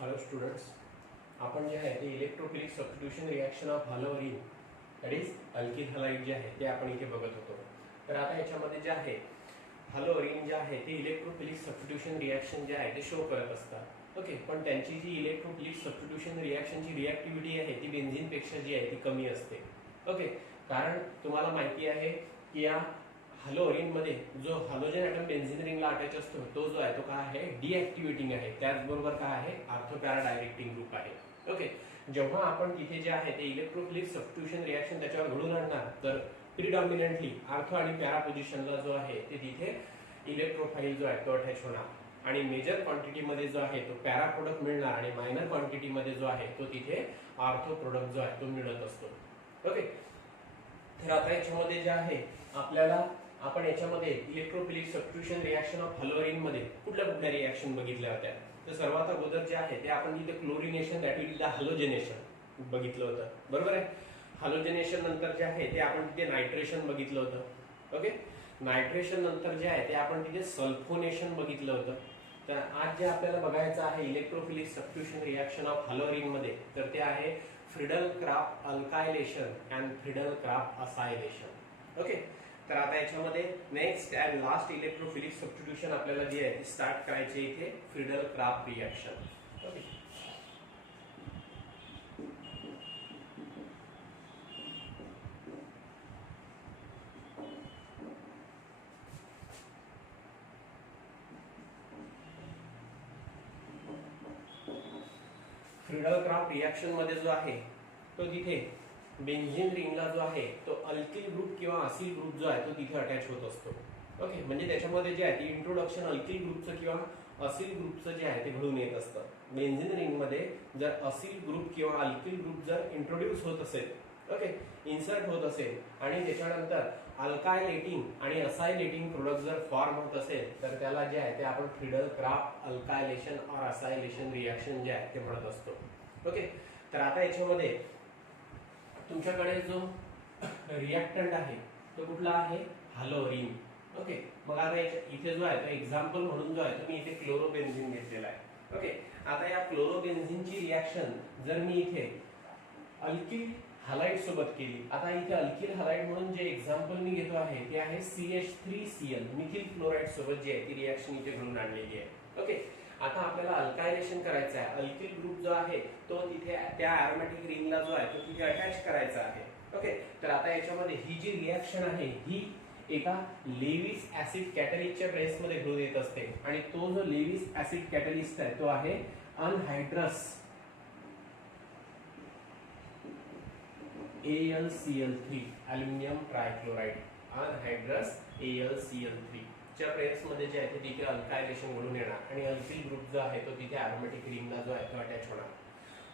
Hello students, आपण जे आहे ते electrophilic substitution reaction of haloarene that is alkyl halide जे आहे ते आपण इथे बघत होतो. तर आता याच्यामध्ये जे आहे हॅलोअरीन जे आहे ते इलेक्ट्रोफिलिक सबस्टिट्यूशन रिॲक्शन जे आहे ते शो करत असतात. ओके, पण त्यांची जी इलेक्ट्रोफिलिक सबस्टिट्यूशन रिॲक्शनची रिॲक्टिव्हिटी आहे ती बेन्झीनपेक्षा जी आहे ती कमी असते. ओके, कारण तुम्हाला माहिती आहे की या हॅलोअरीन मध्ये जो हॅलोजन ॲटम बेन्झीन रिंगला अटॅच असतो तो जो आहे तो काय आहे, डिॲक्टिव्हेटिंग आहे. त्याचबरोबर काय आहे, ऑर्थो पॅरा डायरेक्टिंग ग्रुप आहे. ओके, जेव्हा आपण तिथे जे आहे ते इलेक्ट्रोफिलिक सबस्टिट्यूशन रिॲक्शन त्याच्यावर घडून आणणार तर प्रिडॉमिनंटली ऑर्थो आणि पॅरा पोझिशनला जो आहे ते तिथे इलेक्ट्रोफाईल जो आहे तो अटॅच होणार आणि मेजर क्वांटिटीमध्ये जो आहे तो पॅरा प्रोडक्ट मिळणार आणि मायनर क्वांटिटीमध्ये जो आहे तो तिथे ऑर्थो प्रोडक्ट जो आहे तो मिळत असतो. ओके, तर आता याच्यामध्ये जे आहे आपल्याला आपण याच्यामध्ये electrophilic substitution reaction of haloarene मध्ये कुठल्या रिॲक्शन बघितल्या होत्या. तर सर्वात अगोदर जे आहे ते आपण इथे क्लोरिनेशन दॅट विल द हॅलोजनेशन बघितलं होतं. बरोबर आहे. हॅलोजनेशन नंतर जे आहे ते आपण तिथे नायट्रेशन बघितलं होतं. ओके, नायट्रेशन नंतर जे आहे ते आपण तिथे सल्फोनेशन बघितलं होतं. तर आज जे आपल्याला बघायचं आहे electrophilic substitution reaction of haloarene मध्ये तर ते आहे Friedel Crafts alkylation and Friedel Crafts acylation. Okay, तर आता याच्यामध्ये next and last electrophilic substitution आपल्याला जे आहे स्टार्ट करायचे इथे Friedel Crafts reaction. Okay, Friedel Crafts reaction मध्ये जो आहे तो तिथे बेन्झीन रिंगला जो आहे तो अल्किल ग्रुप किंवा असिल ग्रुप जो आहे तो तिथे अटॅच होत असतो. ओके, म्हणजे त्याच्यामध्ये जे आहे ते इंट्रोडक्शन अल्किल ग्रुपचं किंवा असिल ग्रुपचं जे आहे ते घडून येत असतं. बेन्झीन रिंग मध्ये जर असिल ग्रुप किंवा अल्किल ग्रुप जर इंट्रोड्यूस होत असेल, ओके, इन्सर्ट होत असेल आणि त्याच्यानंतर अल्कायलेटिंग आणि असायलेटिंग प्रोडक्ट जर फॉर्म होत असेल तर त्याला जे आहे ते आपण फ्रिडल क्राफ्ट अल्कायलेशन और असायलेशन रिॲक्शन जे आहे ते म्हणत असतो. ओके, तर आता याच्यामध्ये तुमच्याकडे जो रिॲक्टंट आहे तो कुठला आहे, हॅलोअरीन. ओके, मग आता इथे जो आहे तो एक्झाम्पल म्हणून जो आहे तो मी इथे क्लोरोबेन्झीन घेतलेला आहे. ओके, आता या क्लोरोबेन्झीनची रिॲक्शन जर मी इथे अल्किल हॅलाइड सोबत केली, आता इथे अल्किल हॅलाइड म्हणून जे एक्झाम्पल मी घेतो आहे ते आहे CH3Cl मिथिल क्लोराइड सोबत जी आहे ती रिॲक्शन इथे घडून आणलेली आहे. ओके, आता आपल्याला अल्कायलेशन करायचं आहे. अल्किल ग्रुप जो आहे तो तिथे त्या अरोमॅटिक रिंगला जो आहे तो तिथे अटॅच करायचा आहे. ओके, तर आता याच्यामध्ये ही जी रिॲक्शन आहे ही एका लेविस ऍसिड कॅटलिस्टच्या प्रेसमध्ये घडून येत असते आणि तो जो लेविस ऍसिड कॅटलिस्ट आहे तो आहे अनहायड्रस AlCl3 अल्युमिनियम ट्रायक्लोराइड. अनहायड्रस AlCl3 च्या प्रेस मध्ये जे आहे ते तिथे अल्कायलेशन घडून येणार आणि अल्किल ग्रुप जो आहे तो तिथे अरोमॅटिक रिंगला जो आहे तो अटॅच होणार.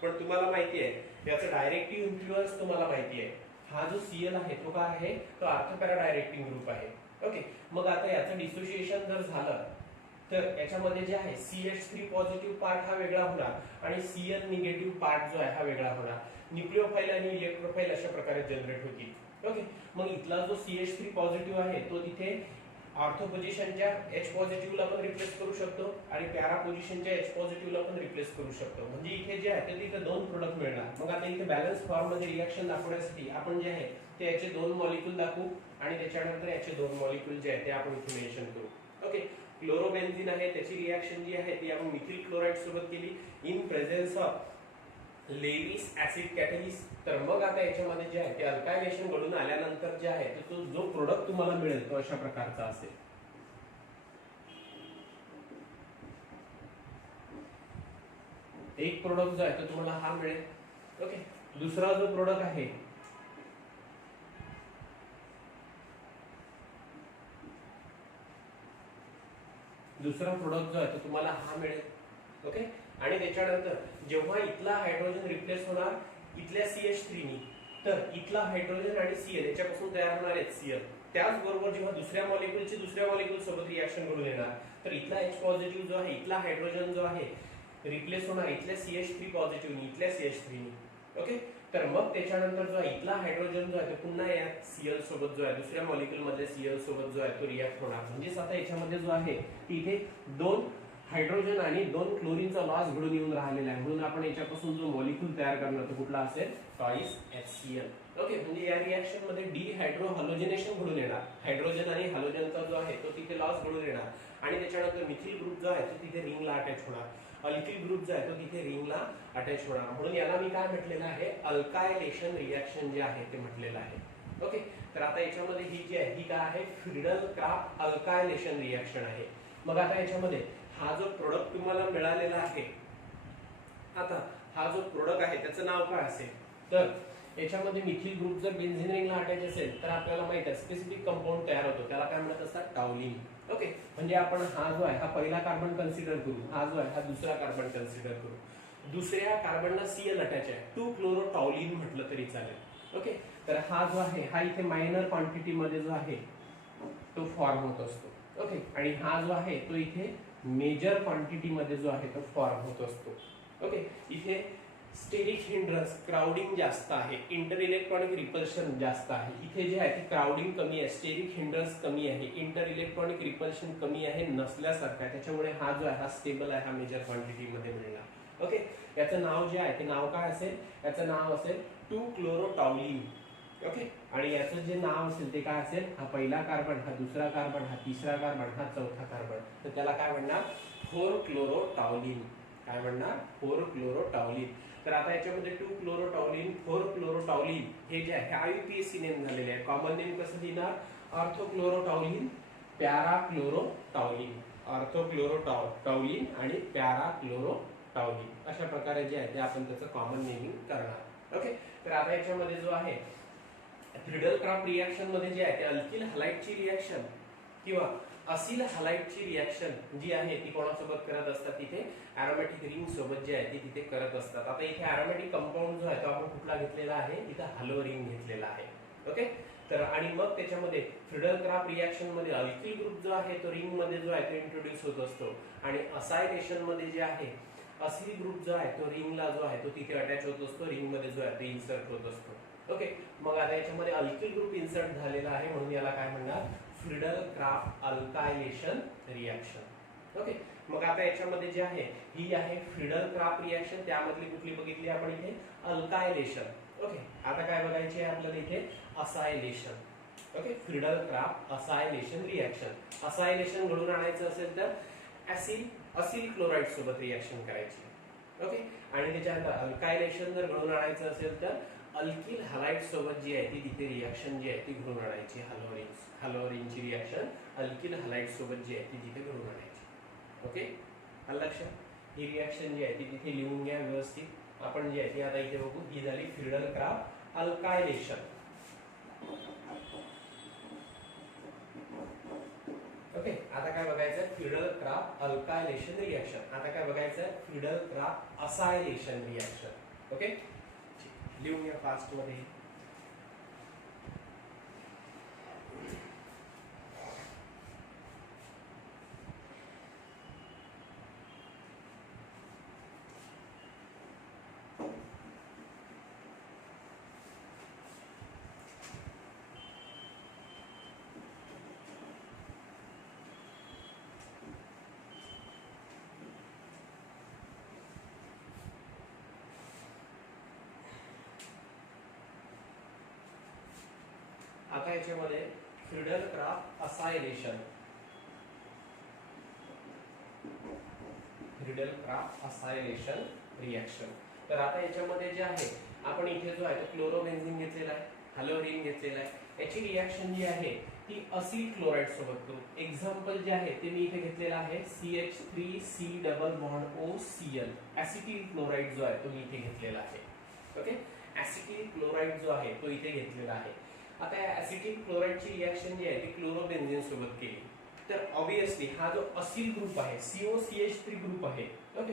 पण तुम्हाला माहिती आहे याचा डायरेक्टिव्ह इन्फ्लुअन्स तुम्हाला माहिती आहे. हा जो Cl आहे तो काय आहे, तो ऑर्थो पॅरा डायरेक्टिंग ग्रुप आहे. ओके, मग आता याचं डिसोसिएशन जर झालं तर याच्यामध्ये जे आहे CH3 पॉझिटिव्ह पार्ट हा वेगळा होणार आणि Cl निगेटिव्ह पार्ट जो आहे हा वेगळा होणार. न्यूक्लिओफाईल आणि इलेक्ट्रोफाईल अशा प्रकारे जनरेट होतील. ओके, मग इथला जो CH3 पॉझिटिव्ह आहे तो तिथे ऑर्थो पोझिशनच्या H पॉझिटिव्हला पण रिप्लेस करू शकतो आणि पॅरा पोझिशनच्या H पॉझिटिव्हला पण रिप्लेस करू शकतो. म्हणजे इथे जे आहे ते तिथे दोन प्रोडक्ट मिळणार. मग आता इथे बॅलन्स फॉर्म मध्ये रिॲक्शन दाखवण्यासाठी आपण जे आहे ते याचे दोन मॉलिक्यूल दाखवू आणि त्याच्यानंतर याचे दोन मॉलिक्यूल जे आहे ते आपण इथे मेन्शन करू. ओके, क्लोरोबेन्झीन आहे त्याची रिॲक्शन जी आहे ती आपण मिथिल क्लोराइड सोबत केली in presence of Lewis acid catalyst. तर मग आता याच्यामध्ये जे आहे ते अल्कायलेशन घडून आल्यानंतर जे आहे तो जो प्रोडक्ट तुम्हाला मिळेल तो अशा प्रकारचा असेल. एक प्रोडक्ट जो आहे तो तुम्हाला हा मिळेल. ओके, दुसरा जो प्रोडक्ट आहे दुसरा प्रोडक्ट जो आहे तो तुम्हाला हा मिळेल. ओके, आणि त्याच्यानंतर जेव्हा इथला हायड्रोजन रिप्लेस होणार इथल्या CH3 नी तर इथला हायड्रोजन आणि Cl याच्यापासून तयार होणार आहे Cl. त्याचबरोबर जेव्हा दुसऱ्या मॉलिक्यूल सोबत रिॲक्शन घडून येणार तर इथला H पॉझिटिव्ह जो आहे इथला हायड्रोजन जो आहे रिप्लेस होणार इथल्या CH3 पॉझिटिव्ह नी इथल्या CH3 नी. ओके, तर मग त्याच्यानंतर जो इथला हायड्रोजन जो आहे तो पुन्हा या Cl सोबत जो आहे दुसऱ्या मॉलिक्यूल मध्ये Cl सोबत जो आहे तो रिॲक्ट होणार. म्हणजे आता याच्यामध्ये जो आहे इथे दोन हायड्रोजन आणि 2 क्लोरीनचा लॉस घडून येऊन राहिलेला आहे, म्हणून आपण याच्यापासून जो मॉलिक्यूल तयार करणार तो कुठला असेल, ट्वाइस HCl. ओके, म्हणजे या रिएक्शन मध्ये डिहायड्रो हॅलोजिनेशन घडून येणार, हायड्रोजन आणि हॅलोजनचा जो आहे तो तिथे लॉस घडून येणार आणि त्याच्यानंतर मिथिल ग्रुप जो आहे तो तिथे रिंगला अटॅच होणार, अल्किल ग्रुप जो आहे तो तिथे रिंगला अटॅच होणार, म्हणून याला मी काय म्हटलेलं आहे, अल्कायलेशन रिएक्शन जे आहे ते म्हटलेलं आहे. ओके, तर आता याच्यामध्ये ही जी आहे ही काय आहे, फ्रीडल-क्राफ्ट अल्कायलेशन रिएक्शन आहे. मग आता याच्यामध्ये हा जो प्रोडक्ट तुम्हाला मिळालेला आहे, आता हा जो प्रोडक्ट आहे त्याचं नाव काय असेल, तर याच्यामध्ये मिथिल ग्रुप जर बेन्झीन रिंगला अटॅच असेल तर आपल्याला माहित आहे स्पेसिफिक कंपाऊंड तयार होतो, त्याला काय म्हणतात असतात, टाउलिन. ओके, म्हणजे आपण हा जो आहे हा पहिला कार्बन कन्सिडर करू, हा जो आहे हा दुसरा कार्बन कन्सिडर करू, दुसऱ्या कार्बनला Cl अटॅच आहे, 2 क्लोरो टाउलिन म्हटलं तरी चालेल. ओके, तर हा जो आहे हा इथे मायनर क्वांटिटी मध्ये जो आहे तो फॉर्म होत असतो. ओके, आणि हा जो आहे तो इथे मेजर क्वांटिटी मध्ये जो आहे तो फॉर्म होत असतो. ओके, इथे स्टेरिक हिंड्रन्स क्राउडिंग जास्त आहे, इंटर इलेक्ट्रॉनिक रिपल्शन जास्त आहे, इथे जे आहे ते क्राउडिंग कमी आहे, स्टेरिक हिंड्रन्स कमी आहे, इंटर इलेक्ट्रॉनिक रिपल्शन कमी आहे, नसल्यासारखा आहे, त्याच्यामुळे हा जो आहे हा स्टेबल आहे, हा मेजर क्वांटिटी मध्ये मिळणार. ओके, याचं नाव जे आहे ते नाव काय असेल, याचं नाव असेल 2 क्लोरो टाउलिन. ओके, आणि याचं जे नाव असेल ते काय असेल, हा पहिला कार्बन, हा दुसरा कार्बन, हा तिसरा कार्बन, हा चौथा कार्बन, तर त्याला काय म्हणणार, 4 क्लोरो टाउलिन. काय म्हणणार, 4 क्लोरो टाउलिन. तर आता याच्यामध्ये 2 क्लोरो टाउलिन, 4 क्लोरो टाउलिन हे जे आहे IUPAC नेम झालेले आहे. कॉमन नेम कसं लिहिणार, ortho chloro टाउलिन, para chloro टाउलिन, ortho chloro टाउलिन आणि पॅरा क्लोरो टाउलिन, अशा प्रकारे जे आहे ते आपण त्याचं कॉमन नेमिंग करणार. ओके, तर आता याच्यामध्ये जो आहे फ्रीडल-क्राफ्ट रिएक्शन मध्ये जे आहे ते अल्किल हलाइडची रिएक्शन किंवा असिल हलाइडची रिएक्शन जी आहे ती कोणासोबत करत असतात, तिथे अरोमॅटिक रिंग सोबत जे आहे ती तिथे करत असतात. आता इथे अरोमॅटिक कंपाऊंड जो आहे तो आपण कुठला घेतलेला आहे, इथं हॅलो रिंग घेतलेला आहे. ओके, तर आणि मग त्याच्यामध्ये फ्रीडल-क्राफ्ट रिएक्शन मध्ये अल्किल ग्रुप जो आहे तो रिंग मध्ये जो आहे तो इंट्रोड्यूस होत असतो आणि असायलेशन मध्ये जे आहे असिल ग्रुप जो आहे तो रिंगला जो आहे तो तिथे अटॅच होत असतो, रिंग मध्ये जो आहे तो इन्सर्ट होत असतो. ओके, मग आता याच्यामध्ये अल्किल ग्रुप इन्सर्ट झालेला आहे म्हणून याला काय म्हणणार, फ्रीडल-क्राफ्ट अल्कायलेशन रिएक्शन. ओके, मग आता याच्यामध्ये जे आहे ही आहे फ्रीडल-क्राफ्ट रिएक्शन, त्यामधली कुठली बघितली आपण इथे, अल्कायलेशन. ओके, आता काय बघायची आहे आपल्याला इथे, acylation. Okay, Friedel-Crafts acylation reaction. Acylation घडून आणायचं असेल तर असिल क्लोराइड सोबत रिएक्शन करायची. ओके, आणि त्याच्यानंतर अल्कायलेशन जर घडून आणायचं असेल तर अल्किल हलाइड सोबत जी आहे ती तिथे रिएक्शन जी आहे ती घडून आणायची, हॅलोरिनची रिएक्शन अल्किल हलाइड सोबत जी आहे ती तिथे घडून आणायची. ओके, आलं लक्षात, ही रिएक्शन जी आहे ती तिथे लिहून घ्या व्यवस्थित. आपण जी आहे ती आता इथे बघू, ही झाली फ्रीडल-क्राफ्ट अल्कायलेशन. ओके, आता काय बघायचं, फ्रीडल-क्राफ्ट अल्कायलेशन रिएक्शन. आता काय बघायचं, फ्रीडल-क्राफ्ट असायलेशन रिएक्शन. ओके, लिहून घ्या फास्ट मध्ये. आता याच्यामध्ये Friedel-Crafts acylation, Friedel-Crafts acylation reaction. तर आता याच्यामध्ये जे आहे आपण इथे जो आहे तो क्लोरोबेन्झीन घेतलेला आहे, हॅलोरिन घेतलेला आहे, याची रिएक्शन जी आहे ती असिल क्लोराइड सोबत करू. एक्झाम्पल जे आहे ते मी इथे घेतलेला आहे CH3C double bond OCl, acetyl chloride जो आहे तो मी इथे घेतलेला आहे. ओके, ऍसिटिल क्लोराइड जो आहे तो इथे घेतलेला आहे. आता या ऍसिटिल क्लोराइडची रिएक्शन जी आहे ती क्लोरोबेन्झीन सोबत केली तर ऑब्विसली हा जो असिल ग्रुप आहे COCH3 ग्रुप आहे, ओके,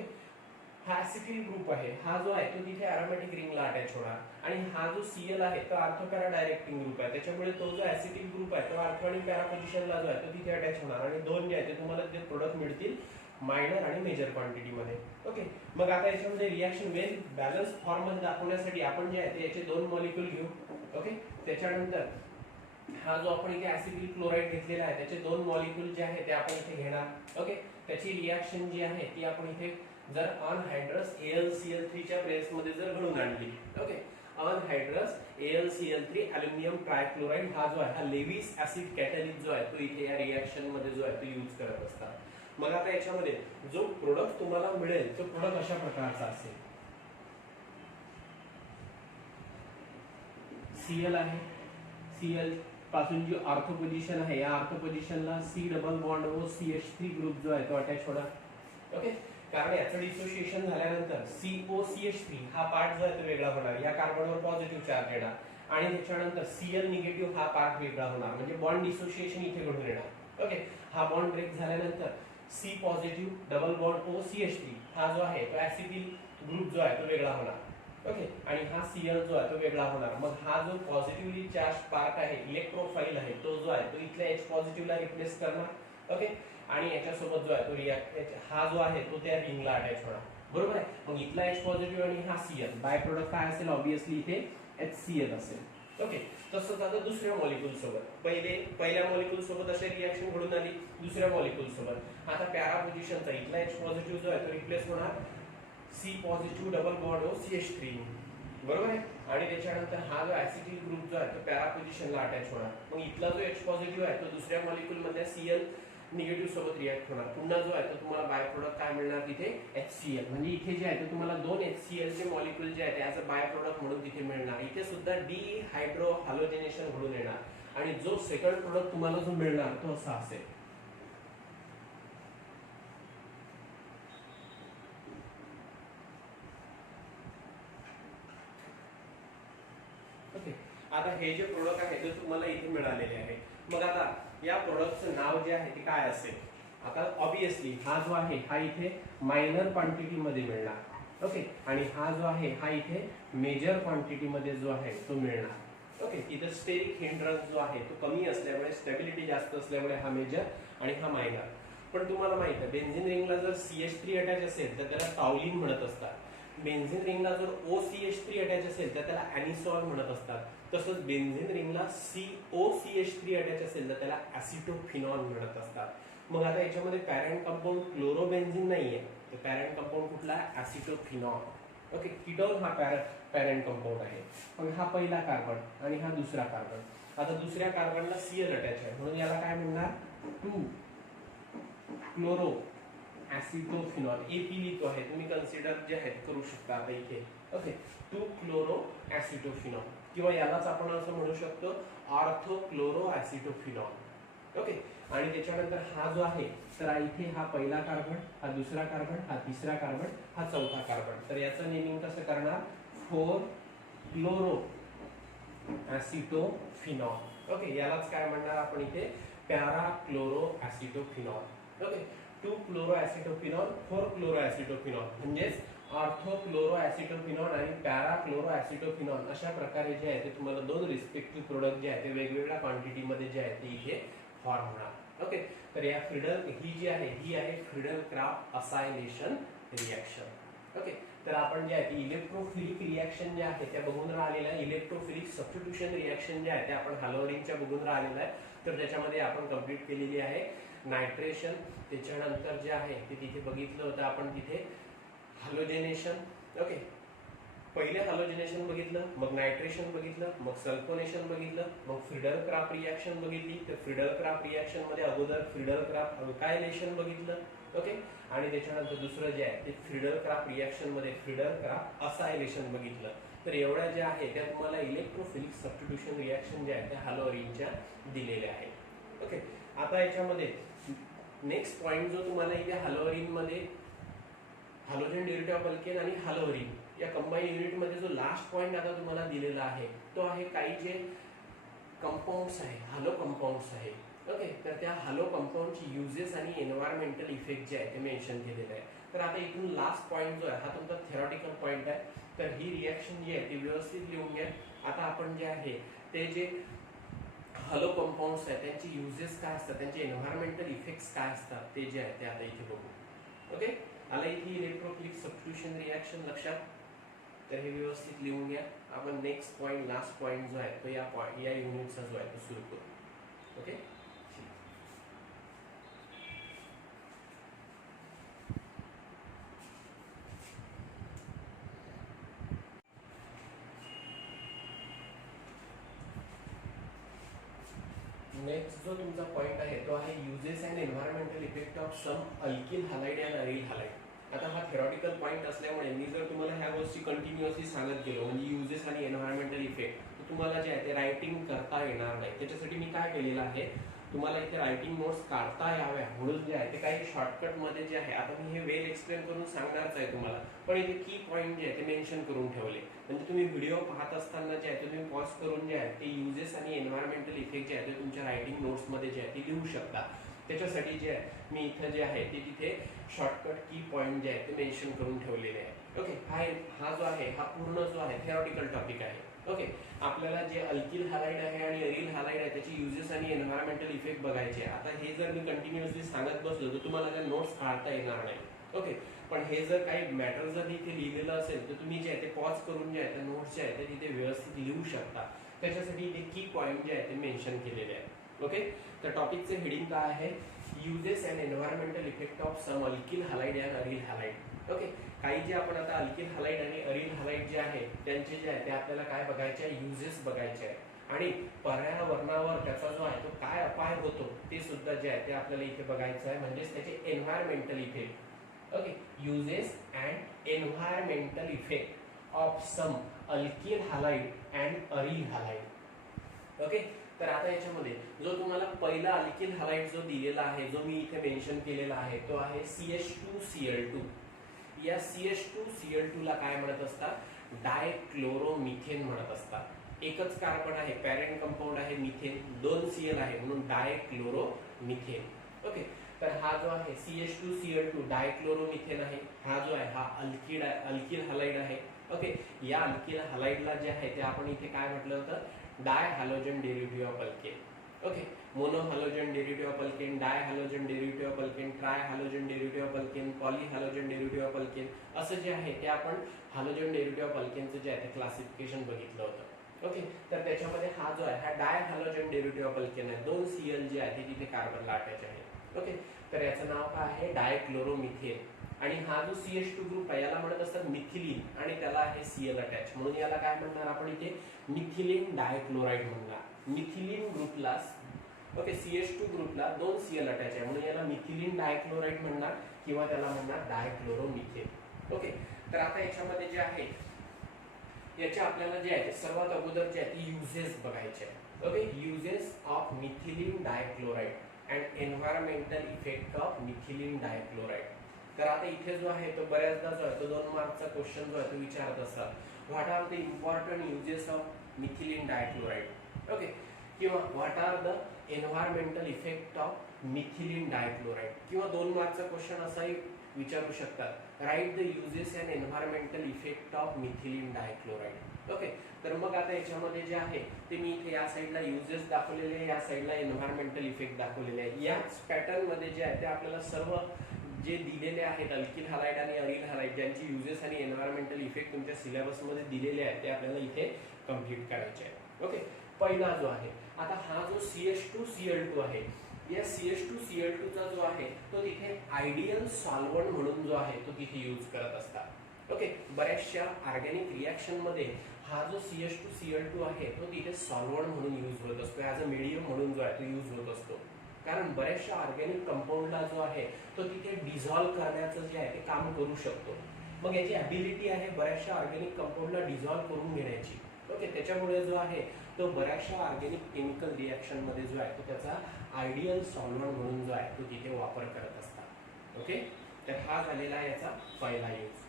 हा ऍसिटिल ग्रुप आहे, हा जो आहे तो तिथे अरोमॅटिक रिंगला अटॅच होणार आणि हा जो Cl आहे तो ऑर्थो पॅरा डायरेक्टिंग ग्रुप आहे, त्याच्यामुळे तो जो ऍसिटिल ग्रुप आहे तो ऑर्थो आणि पॅरा पोझिशनला जो आहे तो तिथे अटॅच होणार आणि दोन जे आहे ते तुम्हाला जे प्रोडक्ट मिळतील मायनर आणि मेजर क्वांटिटी मध्ये. ओके, मग आता याच्यामध्ये रिएक्शन वेल बॅलन्स फॉर्म मध्ये दाखवण्यासाठी आपण जे आहे ते याचे दोन मॉलिक्यूल घेऊ. ओके, त्याच्यानंतर हा जो आपण इथे ऍसिटिल क्लोराइड घेतलेला आहे त्याचे दोन मॉलिक्यूल जे आहे ते आपण इथे घेणार. ओके, त्याची रिएक्शन जी आहे ती आपण इथे जर अनहायड्रस AlCl3 च्या प्रेस मध्ये जर घडून आणली. ओके, अनहायड्रस AlCl3 अल्युमिनियम ट्रायक्लोराइड हा जो आहे हा लेविस ऍसिड कॅटलिस्ट जो आहे तो इथे या रिएक्शन मध्ये जो आहे तो यूज करत असतात. मग आता याच्यामध्ये जो प्रोडक्ट तुम्हाला मिळेल तो प्रोडक्ट अशा प्रकारचा असेल. Cl आहे, Cl पासून जी ऑर्थो पोझिशन आहे या ऑर्थो पोझिशनला C डबल बॉन्ड व CH3 ग्रुप जो आहे तो अटॅच होणार. ओके, कारण याचं डिसोसिएशन झाल्यानंतर COCH3 हा पार्ट जो आहे तो वेगळा होणार, या कार्बनवर पॉझिटिव्ह चार्ज येणार आणि त्याच्यानंतर Cl निगेटिव्ह हा पार्ट वेगळा होणार, म्हणजे बॉन्ड डिसोसिएशन इथे घडून येणार. ओके, हा बॉन्ड ब्रेक झाल्यानंतर C positive double bond OCH3 हा जो आहे तो ऍसिटिल ग्रुप जो आहे तो वेगळा होणार. ओके, आणि हा Cl जो आहे तो वेगळा होणार. मग हा जो पॉझिटिव्हली चार्ज पार्ट आहे, इलेक्ट्रोफाइल आहे, तो जो आहे तो इथल्या H पॉझिटिव्हला रिप्लेस करणार. ओके, आणि याच्यासोबत जो आहे तो हा जो आहे तो त्या रिंगला अटॅच होणार. बरोबर आहे. मग इथला H पॉझिटिव्ह आणि हा Cl, बाय प्रोडक्ट काय असेल, ऑब्विसली इथे HCl असेल. ओके, तसंच आता दुसऱ्या मॉलिक्यूल सोबत पहिल्या मॉलिक्यूल सोबत अशी रिएक्शन घडून आली. दुसऱ्या मॉलिक्यूल सोबत आता पॅरा पोझिशनचा इथला H पॉझिटिव्ह जो आहे तो रिप्लेस होणार C positive double bond CH3, बरोबर आहे. आणि त्याच्यानंतर हा जो ऍसिटिल ग्रुप जो आहे तो पॅरा पोझिशनला अटॅच होणार. मग इथला जो H पॉझिटिव्ह आहे तो दुसऱ्या मॉलिक्यूल मध्ये Cl निगेटिव्ह सोबत रिएक्ट होणार. पुन्हा जो आहे तो तुम्हाला बाय प्रोडक्ट काय मिळणार तिथे HCl. म्हणजे इथे जे आहे ते तुम्हाला दोन HCl चे मॉलिक्यूल जे आहे ॲज अ बाय प्रोडक्ट म्हणून तिथे मिळणार. इथे सुद्धा डिहायड्रो हॅलोजिनेशन घडून येणार आणि जो सेकंड प्रोडक्ट तुम्हाला जो मिळणार तो असा असेल. ओके, आता हे जे प्रोडक्ट आहे ते तुम्हाला इथे मिळालेले आहे. मग आता या प्रोडक्टचं नाव जे आहे ते काय असेल. आता ऑब्विसली हा जो आहे हा इथे मायनर क्वांटिटी मध्ये मिळणार. ओके, आणि हा जो आहे हा इथे मेजर क्वांटिटी मध्ये जो आहे तो मिळणार. ओके, इथे स्टेरिक हिंड्रन्स जो आहे तो कमी असल्यामुळे, स्टेबिलिटी जास्त असल्यामुळे हा मेजर आणि हा मायनर. पण तुम्हाला माहित आहे बेन्झिन रिंगला जर CH3 अटॅच असेल तर त्याला टाउलिन म्हणत असतात. बेन्झिन रिंगला जर OCH3 अटॅच असेल तर त्याला एनिसॉल म्हणत असतात. तसंच बेन्झिन रिंगला COCH3 अटॅच असेल तर त्याला ऍसिटोफिनॉल म्हणत असतात. मग आता याच्यामध्ये पॅरेंट कंपाऊंड क्लोरोबेन्झिन नाहीये, तर पॅरेंट कंपाऊंड कुठला, ऍसिटोफिनॉल. ओके, कीटोन हा पॅरेंट कंपाऊंड आहे. मग हा पहिला कार्बन आणि हा दुसरा कार्बन. आता दुसऱ्या कार्बनला Cl अटॅच आहे म्हणून याला काय म्हणणार, 2 क्लोरो ऍसिटोफिनॉल. AP लिहितो आहे, तुम्ही कन्सिडर जे आहे करू शकता आता इथे. ओके, 2 क्लोरो ऍसिटोफिनॉल किंवा यालाच आपण असं म्हणू शकतो ऑर्थो क्लोरो ऍसिटोफिनॉल. ओके, आणि त्याच्यानंतर हा जो आहे तर इथे हा पहिला कार्बन, हा दुसरा कार्बन, हा तिसरा कार्बन, हा चौथा कार्बन. तर याचं नेमिंग कसं करणार, 4 क्लोरो ऍसिटोफिनॉल. ओके, यालाच काय म्हणणार आपण इथे, para chloro acetophenone. Okay, 2 chloro acetophenone, 4 chloro acetophenone म्हणजेच ऑर्थो क्लोरो ऍसिटोफिनॉल आणि पॅरा क्लोरो ऍसिटोफिनॉल अशा प्रकारे जे आहे ते तुम्हाला दोन रिस्पेक्टिव्ह प्रोडक्ट जे आहे ते वेगवेगळ्या क्वांटिटी मध्ये जे आहे ते इथे फॉर्म होणार. ओके, तर या फ्रीडल ही जी आहे ही आहे Friedel craft acylation reaction. Okay, तर आपण जे आहे ती इलेक्ट्रोफिलिक रिएक्शन जे आहे त्या बघून राहिलेलं आहे. इलेक्ट्रोफिलिक सबस्टिट्यूशन रिएक्शन जे आहे ते आपण हॅलोरिनच्या बघून राहिलेलं आहे. तर त्याच्यामध्ये आपण कंप्लीट केलेली आहे नायट्रेशन. त्याच्यानंतर जे आहे ते तिथे बघितलं होतं आपण तिथे हॅलोजिनेशन. ओके, पहिले हॅलोजिनेशन बघितलं, मग नायट्रेशन बघितलं, मग सल्फोनेशन बघितलं, मग फ्रीडल क्राफ्ट रिएक्शन बघितली. तर फ्रीडल क्राफ्ट रिएक्शन मध्ये अगोदर फ्रीडल क्राफ्ट अल्कायलेशन बघितलं. ओके, आणि त्याच्यानंतर दुसरं जे आहे ते फ्रीडल क्राफ्ट रिएक्शन मध्ये फ्रीडल क्राफ्ट असायलेशन बघितलं. तर एवढ्या ज्या आहे त्या तुम्हाला इलेक्ट्रोफिलिक सबस्टिट्यूशन रिएक्शन जे आहे त्या हॅलोरिनच्या दिलेल्या आहेत. ओके, आता याच्यामध्ये नेक्स्ट पॉइंट जो तुम्हाला इथे हॅलोरिन मध्ये हॅलोजन डेरिव्हेटिव्ह ऑफ अल्केन आणि हॅलोरिन या कंबाईन युनिट मध्ये जो लास्ट पॉइंट आता तुम्हाला दिलेला आहे तो आहे काही जे कंपाऊंड्स आहे, हॅलो कंपाऊंड्स आहे. ओके, तर त्या हॅलो कंपाऊंडची युजेस आणि एन्व्हायरमेंटल इफेक्ट जे आहे ते मेन्शन केलेले आहे. तर आता इथून लास्ट पॉइंट जो आहे हा तुमचा थेरॉटिकल पॉइंट आहे. तर ही रिएक्शन जी आहे ती व्यवस्थित लिहून घ्या. आता आपण जे आहे ते जे हॅलो कंपाऊंड्स आहेत त्यांची युजेस काय असतात, त्यांचे एन्व्हायरमेंटल इफेक्ट्स काय असतात ते जे आहे ते आता इथे बघू. ओके, आला इथे इलेक्ट्रोफिलिक सबस्टिट्यूशन रिएक्शन लक्षात. तर हे व्यवस्थित लिहून घ्या. आपण नेक्स्ट पॉईंट, लास्ट पॉईंट जो आहे तो या युनिटचा जो आहे तो सुरू करू. ओके. नेक्स्ट जो तुमचा पॉइंट आहे तो आहे uses and environmental effect of some alkyl halide and aryl halide. आता हा थेरॉटिकल पॉइंट असल्यामुळे मी जर तुम्हाला ह्या गोष्टी कंटिन्युअसली सांगत गेलो म्हणजे युजेस आणि एन्व्हायरमेंटल इफेक्ट, तर तुम्हाला जे आहे ते रायटिंग करता येणार नाही. त्याच्यासाठी मी काय केलेलं आहे, तुम्हाला इथे रायटिंग नोट्स काढता याव्या म्हणून जे आहे ते काही शॉर्टकट मध्ये जे आहे, आता मी हे वेल एक्सप्लेन करून सांगणारच आहे तुम्हाला, पण इथे की पॉइंट जे आहे ते मेन्शन करून ठेवले. म्हणजे तुम्ही व्हिडिओ पाहत असताना जे आहे तुम्ही पॉज करून जे आहे ते युजेस आणि एन्व्हायरमेंटल इफेक्ट जे आहे ते तुमच्या रायटिंग नोट्स मध्ये जे आहे ते लिहू शकता. त्याच्यासाठी जे आहे मी इथे जे आहे ते तिथे शॉर्टकट की पॉइंट जे आहे ते मेन्शन करून ठेवलेले आहे. ओके. हा जो आहे हा पूर्ण जो आहे थेरॉटिकल टॉपिक आहे. ओके. आपल्याला जे अल्किल हॅलाइड आहे आणि अरिल हॅलाइड आहे त्याची युजेस आणि एन्व्हायरमेंटल इफेक्ट बघायचे. आता हे जर मी कंटिन्युअसली सांगत बसलो तर तुम्हाला त्या नोट्स काढता येणार नाही. ओके. पण हे जर काही मॅटर जर इथे लिहिलेलं असेल तर तुम्ही जे आहे ते पॉज करून जे आहे त्या नोट्स जे आहे ते तिथे व्यवस्थित लिहू शकता. त्याच्यासाठी इथे की पॉइंट जे आहे ते मेन्शन केलेले आहे. ओके. तर टॉपिकचे हेडिंग काय आहे, uses and environmental effect of some alkyl halide and aryl halide. Okay. काही जे आपण आता अल्किल हॅलाइड आणि अरिल हॅलाइड जे आहे त्यांचे जे आहे ते आपल्याला काय बघायचे आहे, युजेस बघायचे आहे आणि पर्यावरणावर त्याचा जो आहे तो काय अपाय होतो ते सुद्धा जे आहे ते आपल्याला इथे बघायचं आहे, म्हणजेच त्याचे environmental effect. Okay. Uses and environmental effect of some alkyl halide and aryl halide. Okay. तर आता याच्यामध्ये जो तुम्हाला पहिला अल्किल हॅलाइड जो दिलेला आहे, जो मी इथे मेन्शन केलेला आहे, तो आहे CH2Cl2. या CH2Cl2 ला काय म्हणत असतात, डायक्लोरोमिथेन म्हणत असतात. एकच कार्बन आहे, पॅरेंट कंपाऊंड आहे मिथेन, 2 Cl आहे म्हणून डायक्लोरोमिथेन. ओके. तर हा जो आहे CH2Cl2 डायक्लोरोमिथेन आहे. हा जो आहे हा अल्किल हॅलाइड आहे. ओके. या अल्किल हॅलाइडला जे आहे ते आपण इथे काय म्हटलं होतं, di halogen derivative of alkane. Okay. Mono halogen derivative of alkane, di halogen derivative of alkane, tri halogen derivative of alkane, poly halogen derivative of alkane, असं जे आहे ते आपण हॅलोजन डेरिव्हेटिव्ह ऑफ अल्केनचं जे आहे ते क्लासिफिकेशन बघितलं होतं. ओके. तर त्याच्यामध्ये हा जो आहे हा डाय हॅलोजन डेरिव्हेटिव्ह ऑफ अल्केन आहे. 2 Cl जे आहे तिथे कार्बनला अटॅच आहे. ओके. तर याचं नाव काय आहे, डायक्लोरोमिथेन. आणि हा जो CH2 ग्रुप आहे याला म्हणत असतात मिथिलीन आणि त्याला आहे Cl अटॅच, म्हणून याला काय म्हणणार आपण इथे, मिथिलीन डायक्लोराइड म्हणणार. मिथिलीन ग्रुपला ओके CH2 ग्रुपला 2 Cl अटॅच आहे म्हणून याला मिथिलीन डायक्लोराइड म्हणणार किंवा त्याला म्हणणार डायक्लोरोमिथेन. ओके. तर आता याच्यामध्ये जे आहे याच्या आपल्याला जे आहे सर्वात अगोदर जे आहे ती युजेस बघायचे आहे. Okay. Uses of methylene dichloride and environmental effect of methylene dichloride. तर आता इथे जो आहे तो बऱ्याचदा जो आहे तो 2 मार्कचा क्वेश्चन जो आहे तो विचारत असतात, what are the important uses of methylene dichloride. Okay. किंवा what are the environmental effect of methylene dichloride. किंवा 2 मार्कचा क्वेश्चन असाही विचारू शकतात, write the uses and environmental effect of methylene dichloride. Okay. तर मग आता याच्यामध्ये जे आहे ते मी इथे या साईडला युजेस दाखवलेले आहे, या साईडला एन्व्हायरमेंटल इफेक्ट दाखवलेले आहे. याच पॅटर्न मध्ये जे आहे ते आपल्याला सर्व जे दिलेले आहेत अल्किल हॅलाइड आणि अरिल हॅलाइड ज्यांची युजेस आणि एन्व्हायरमेंटल इफेक्ट तुमच्या सिलेबसमध्ये दिलेले आहेत ते आपल्याला इथे कंप्लीट करायचे आहे. ओके. पहिला जो आहे आता हा जो CH2Cl2 आहे, या CH2Cl2 चा जो आहे तो तिथे आयडियल सॉल्व्हंट म्हणून जो आहे तो तिथे यूज करत असतात. ओके. बऱ्याचशा ऑर्गॅनिक रिॲक्शन मध्ये हा जो CH2Cl2 आहे तो तिथे सॉल्व्हंट म्हणून यूज होत असतो, ॲज अ मीडियम म्हणून जो आहे तो यूज होत असतो. कारण बऱ्याचशा ऑर्गॅनिक कंपाऊंडला जो आहे तो तिथे डिझॉल्व्ह करण्याचं जे आहे ते काम करू शकतो. मग याची ॲबिलिटी आहे बऱ्याचशा ऑर्गॅनिक कंपाऊंडला डिझॉल्व्ह करून घेण्याची. ओके. त्याच्यामुळे जो आहे तो बऱ्याचशा ऑर्गॅनिक केमिकल रिॲक्शन मध्ये जो आहे तो त्याचा आयडियल सॉल्व्हंट म्हणून जो आहे तो तिथे वापर करत असतात. ओके. तर हा झालेला आहे याचा पहिला यूज.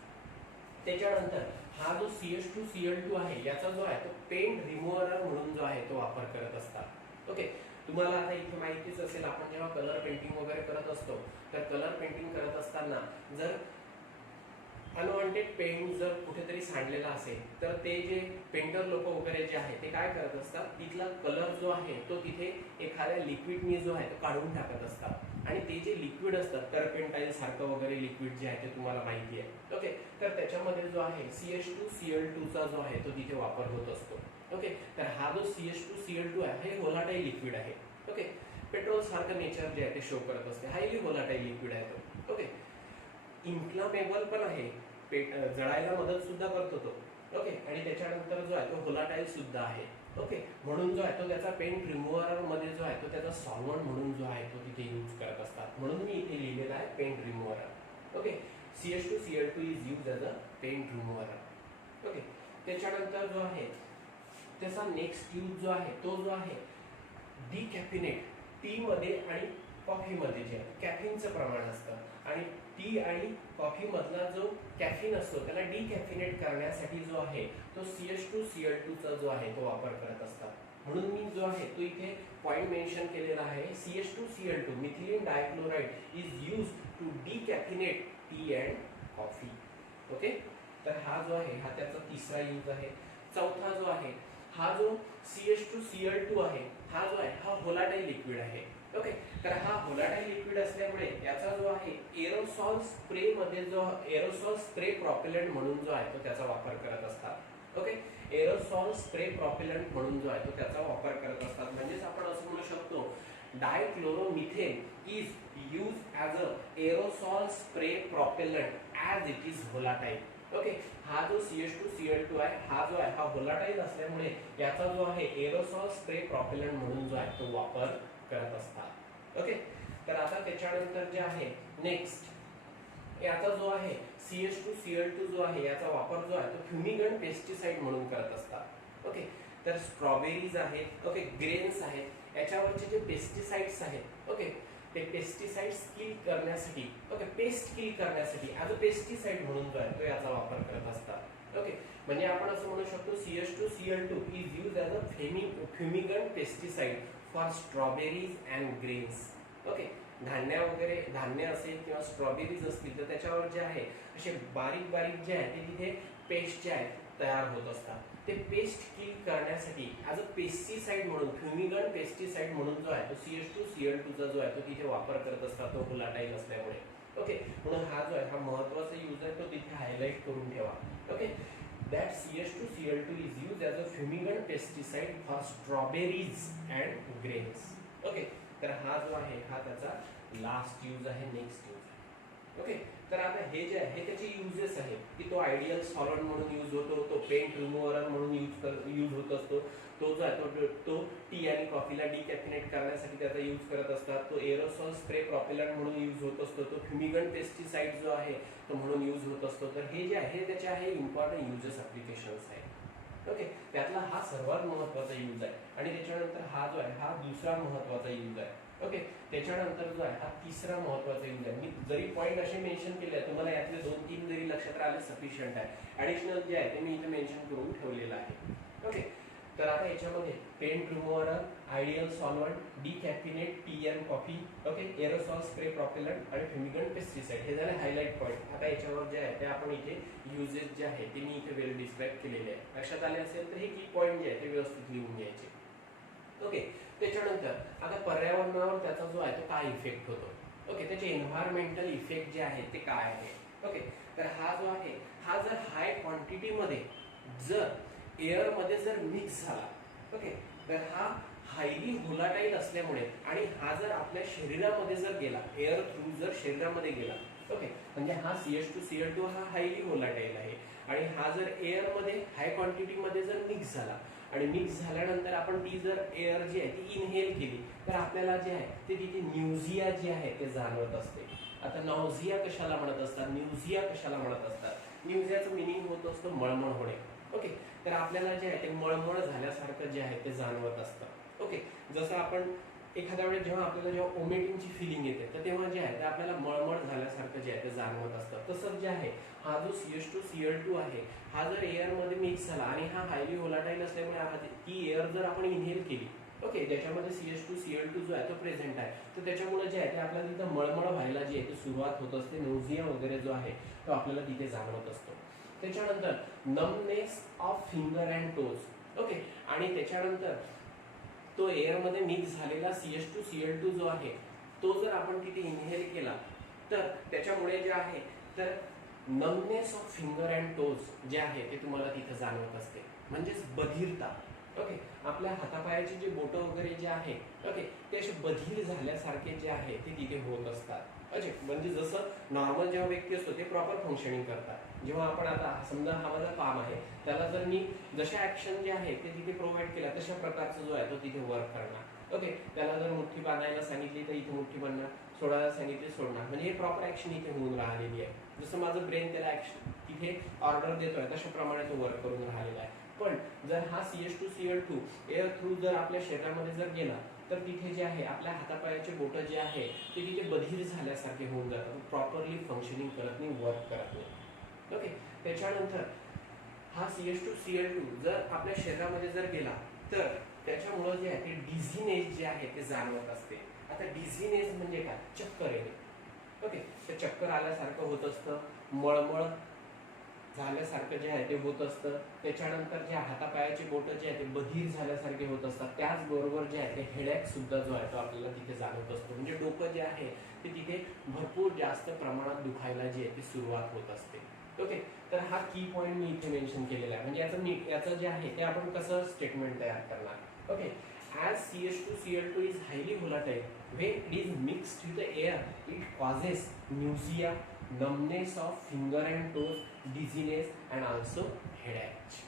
त्याच्यानंतर हा जो CH2Cl2 आहे याचा जो आहे तो पेंट रिमूव्हर म्हणून जो आहे तो वापर करत असतात. ओके. तुम्हाला आता इथे माहितीच असेल, आपण जेव्हा कलर पेंटिंग वगैरे करत असतो तर कलर पेंटिंग करत असताना जर अनवॉन्टेड पेंट जर कुठेतरी सांडलेला असेल तर ते जे पेंटर लोक वगैरे जे आहे ते काय करत असतात, तिथला कलर जो आहे तो तिथे एखाद्या लिक्विडनी जो आहे तो काढून टाकत असतात. आणि ते जे लिक्विड असतात टर्पेंटाईन सारखं वगैरे लिक्विड जे आहे ते तुम्हाला माहिती आहे. ओके, तर त्याच्यामध्ये जो आहे CH2Cl2 चा जो आहे तो तिथे वापर होत असतो. ओके, तर हा जो CH2Cl2 आहे हे व्होलाटाईल लिक्विड आहे. ओके, पेट्रोल सारखं नेचर जे आहे ते शो करत असते, हायली व्होलाटाईल लिक्विड आहे तो. ओके, इन्फ्लामेबल पण आहे, जळायला मदत सुद्धा करतो तो. ओके, आणि त्याच्यानंतर जो आहे तो व्होलाटाईल सुद्धा आहे. ओके, म्हणून जो आहे तो त्याचा पेंट रिमूव्हर मध्ये जो आहे तो त्याचा सॉल्व्हंट म्हणून जो आहे तो तिथे यूज करत असतात, म्हणून मी इथे लिहिलेला आहे paint remover. Okay, CH2Cl2 is used as a paint remover. Okay, त्याच्यानंतर जो आहे त्याचा नेक्स्ट यूज जो आहे तो जो आहे डिकॅफिनेट. टी मध्ये आणि कॉफी मध्ये जे कॅफिनचं प्रमाण असतं आणि टी आणि कॉफी मधला जो कॅफिन असतो त्याला डिकॅफिनेट करण्यासाठी जो आहे तो CH2Cl2 चा जो आहे तो वापर करत असतात. म्हणून मी जो आहे तो इथे पॉइंट मेन्शन केलेला आहे, CH2Cl2 methylene dichloride is used to decaffeinate tea and coffee. Okay, तर हा जो आहे हा त्याचा तिसरा यूज आहे. चौथा जो आहे हा जो CH2Cl2 आहे हा जो आहे हा व्होलाटाईल लिक्विड आहे. ओके, तर हा व्होलाटाईल लिक्विड असल्यामुळे याचा जो आहे एरोसॉल स्प्रे मध्ये जो एरोसॉल स्प्रे प्रॉपेलंट म्हणून जो आहे तो त्याचा वापर करत असतात. ओके, एरोसॉल स्प्रे प्रॉपेलंट म्हणून जो आहे तो त्याचा वापर करत असतात. म्हणजेच आपण असं म्हणू शकतो dichloromethane is used as a aerosol spray propellant as it is volatile. Okay, हा जो CH2Cl2 आहे हा जो आहे हा व्होलाटाईल असल्यामुळे याचा जो आहे एरोसॉल स्प्रे प्रॉपेलंट म्हणून जो आहे तो वापर करत असतात. ओके, तर आता त्याच्यानंतर जे आहे नेक्स्ट याचा जो आहे CH2Cl2 जो आहे याचा वापर जो आहे तो फ्युमिगंट पेस्टिसाइड म्हणून करत असतात. ओके, तर स्ट्रॉबेरीज आहेत, ओके, ग्रेन्स आहेत, याच्यावरचे जे पेस्टिसाइड्स आहेत, ओके, ते पेस्टिसाइड्स किल करण्यासाठी, ओके, पेस्ट किल करण्यासाठी ॲज अ पेस्टिसाइड म्हणून जो आहे तो याचा वापर करत असतात. ओके, म्हणजे आपण असं म्हणू शकतो CH2Cl2 is used as a fumigant pesticide for strawberries and grains. Okay, धान्य असेल किंवा स्ट्रॉबेरीज असतील तर त्याच्यावर जे आहे असे बारीक बारीक जे आहे ते तिथे पेस्ट जे आहेत तयार होत असतात. ते पेस्ट किल करण्यासाठी ॲज अ पेस्टिसाइड म्हणून फ्युमिगंट पेस्टिसाइड म्हणून जो आहे तो CH2Cl2 चा जो आहे तो तिथे वापर करत असतात, तो व्होलाटाईल असल्यामुळे. ओके, म्हणून हा जो आहे हा महत्त्वाचा यूज आहे तो तिथे हायलाइट करून ठेवा. Okay, that CH2Cl2 is used as a fumigant pesticide for strawberries and grains. Okay, तर हा जो आहे हा त्याचा लास्ट यूज आहे, नेक्स्ट यूज आहे. ओके, तर आता हे जे आहे त्याचे युजेस आहेत की तो आयडियल सॉल्व्हंट म्हणून यूज होतो, तो पेंट रिमूव्हर म्हणून यूज होत असतो, तो जो आहे तो टी आणि कॉफीला डिकॅफिनेट करण्यासाठी त्याचा यूज करत असतात, तो एरोसॉल स्प्रे प्रॉपेलंट म्हणून यूज होत असतो, तो फ्युमिगंट पेस्टिसाइड जो आहे तो म्हणून यूज होत असतो. तर हे जे आहे त्याचे आहे इम्पॉर्टंट युजेस ॲप्लिकेशन्स आहेत. ओके, त्यातला हा सर्वात महत्त्वाचा यूज आहे आणि त्याच्यानंतर हा जो आहे हा दुसरा महत्त्वाचा यूज आहे. ओके, त्याच्यानंतर जो आहे हा तिसरा महत्त्वाचा यूज आहे. मी जरी पॉईंट असे मेन्शन केले आहे तुम्हाला यातले 2-3 जरी लक्षात राहिले सफिशियंट आहे. ॲडिशनल जे आहे ते मी इथे मेन्शन करून ठेवलेलं आहे. ओके, तर आता याच्यामध्ये paint remover, ideal solvent, decaffeinate tea and coffee, okay, aerosol spray propellant आणि फ्युमिगंट पेस्टिसाइड हे झाले हायलाइट पॉईंट. आता याच्यावर जे आहे ते आपण इथे युजेस जे आहे ते मी इथे वेल डिस्क्राईब केलेले आहे. लक्षात आले असेल तर हे की पॉईंट जे आहे ते व्यवस्थित लिहून घ्यायचे. ओके, त्याच्यानंतर आता पर्यावरणावर त्याचा जो आहे तो काय इफेक्ट होतो. ओके, त्याचे एन्व्हायरमेंटल इफेक्ट जे आहे ते काय आहे. ओके, तर हा जो आहे हा जर हाय क्वांटिटीमध्ये जर एअरमध्ये जर मिक्स झाला, ओके, तर हा हायली व्होलाटाईल असल्यामुळे आणि हा जर आपल्या शरीरामध्ये जर गेला, एअर थ्रू जर शरीरामध्ये गेला, ओके, म्हणजे हा CH2Cl2 हा हायली व्होलाटाईल आहे आणि हा जर एअरमध्ये हाय क्वांटिटीमध्ये जर मिक्स झाला आणि मिक्स झाल्यानंतर आपण ती जर एअर जी आहे ती इनहेल केली तर आपल्याला जे आहे ते तिथे न्यूझिया जी आहे ते जाणवत असते. आता नॉझिया कशाला म्हणत असतात, न्यूझिया कशाला म्हणत असतात, न्यूझियाचं मिनिंग होत असतं मळमळ होणे. ओके, तर आपल्याला जे आहे ते मळमळ झाल्यासारखं जे आहे ते जाणवत असतं. ओके, जसं आपण एखाद्या वेळेस जेव्हा ओमेटिंगची फिलिंग येते तर तेव्हा जे आहे ते आपल्याला मळमळ झाल्यासारखं जे आहे ते जाणवत असतं. तसंच जे आहे हा जो CH2Cl2 आहे हा जर एअरमध्ये मिक्स झाला आणि हा हायली व्होलाटाईल असल्यामुळे ती एअर जर आपण इनहेल केली, ओके, ज्याच्यामध्ये CH2Cl2 जो आहे तो प्रेझेंट आहे, तर त्याच्यामुळे जे आहे ते आपल्याला तिथं मळमळ व्हायला जी आहे ती सुरुवात होत असते, नोझिया वगैरे जो आहे तो आपल्याला तिथे जाणवत असतो. त्याच्यानंतर numbness of finger and toes. Okay, आणि त्याच्यानंतर तो एअरमध्ये मिक्स झालेला CH2Cl2 जो आहे तो जर आपण तिथे इनहेल केला तर त्याच्यामुळे जे आहे तर numbness of finger and toes जे आहे ते तुम्हाला तिथे जाणवत असते, म्हणजेच बधिरता. ओके, आपल्या हातापायाचे जे बोटं वगैरे जे आहे ओके ते असे बधीर झाल्यासारखे जे आहे ते तिथे होत असतात. अच्छा, म्हणजे जसं नॉर्मल जेव्हा व्यक्ती असतो ते प्रॉपर फंक्शनिंग करतात. जेव्हा आपण आता समजा हा माझा काम आहे, त्याला जर मी जशा ऍक्शन जे आहे ते तिथे प्रोव्हाइड केल्या तशा प्रकारचा जो आहे तो तिथे वर्क करणार. ओके, त्याला जर मुठ्ठी बांधायला सांगितली तर इथे मुठ्ठी बांधणार, सोडायला सांगितले सोडणार, म्हणजे हे प्रॉपर ऍक्शन इथे होऊन राहिलेली आहे. जसं माझं ब्रेन त्याला ऍक्शन तिथे ऑर्डर देतोय तशाप्रमाणे तो वर्क करून राहिलेला आहे. पण जर हा CH2Cl2 एअर थ्रू जर आपल्या शरीरामध्ये जर गेला तर तिथे जे आहे आपल्या हातापायाचे बोटं जे आहे ते तिथे बधीर झाल्यासारखे होऊन जातात, प्रॉपरली फंक्शनिंग करत नाही, वर्क करत नाही. ओके, त्याच्यानंतर हा CH2Cl2 जर आपल्या शरीरामध्ये जर गेला तर त्याच्यामुळे जे आहे ते डिझिनेस जे आहे ते जाणवत असते. आता डिझिनेस म्हणजे काय? चक्कर येणे. ओके, ते चक्कर आल्यासारखं होत असतं, मळमळ झाल्यासारखं जे आहे ते होत असतं. त्याच्यानंतर जे हातापायाचे बोटं जे आहे ते बधीर झाल्यासारखे होत असतात. त्याचबरोबर जे आहे ते हेडॅक सुद्धा जो आहे तो आपल्याला तिथे जाणवत असतो. म्हणजे डोकं जे आहे ते तिथे भरपूर जास्त प्रमाणात दुखायला जे आहे ती सुरुवात होत असते. ओके, तर हा की पॉईंट मी इथे मेन्शन केलेला आहे. म्हणजे याचं जे आहे ते आपण कसं स्टेटमेंट तयार करणार. Okay, as CH2Cl2 is highly volatile, when it is mixed with the air, it causes nausea, numbness of finger and toes, dizziness and also headache.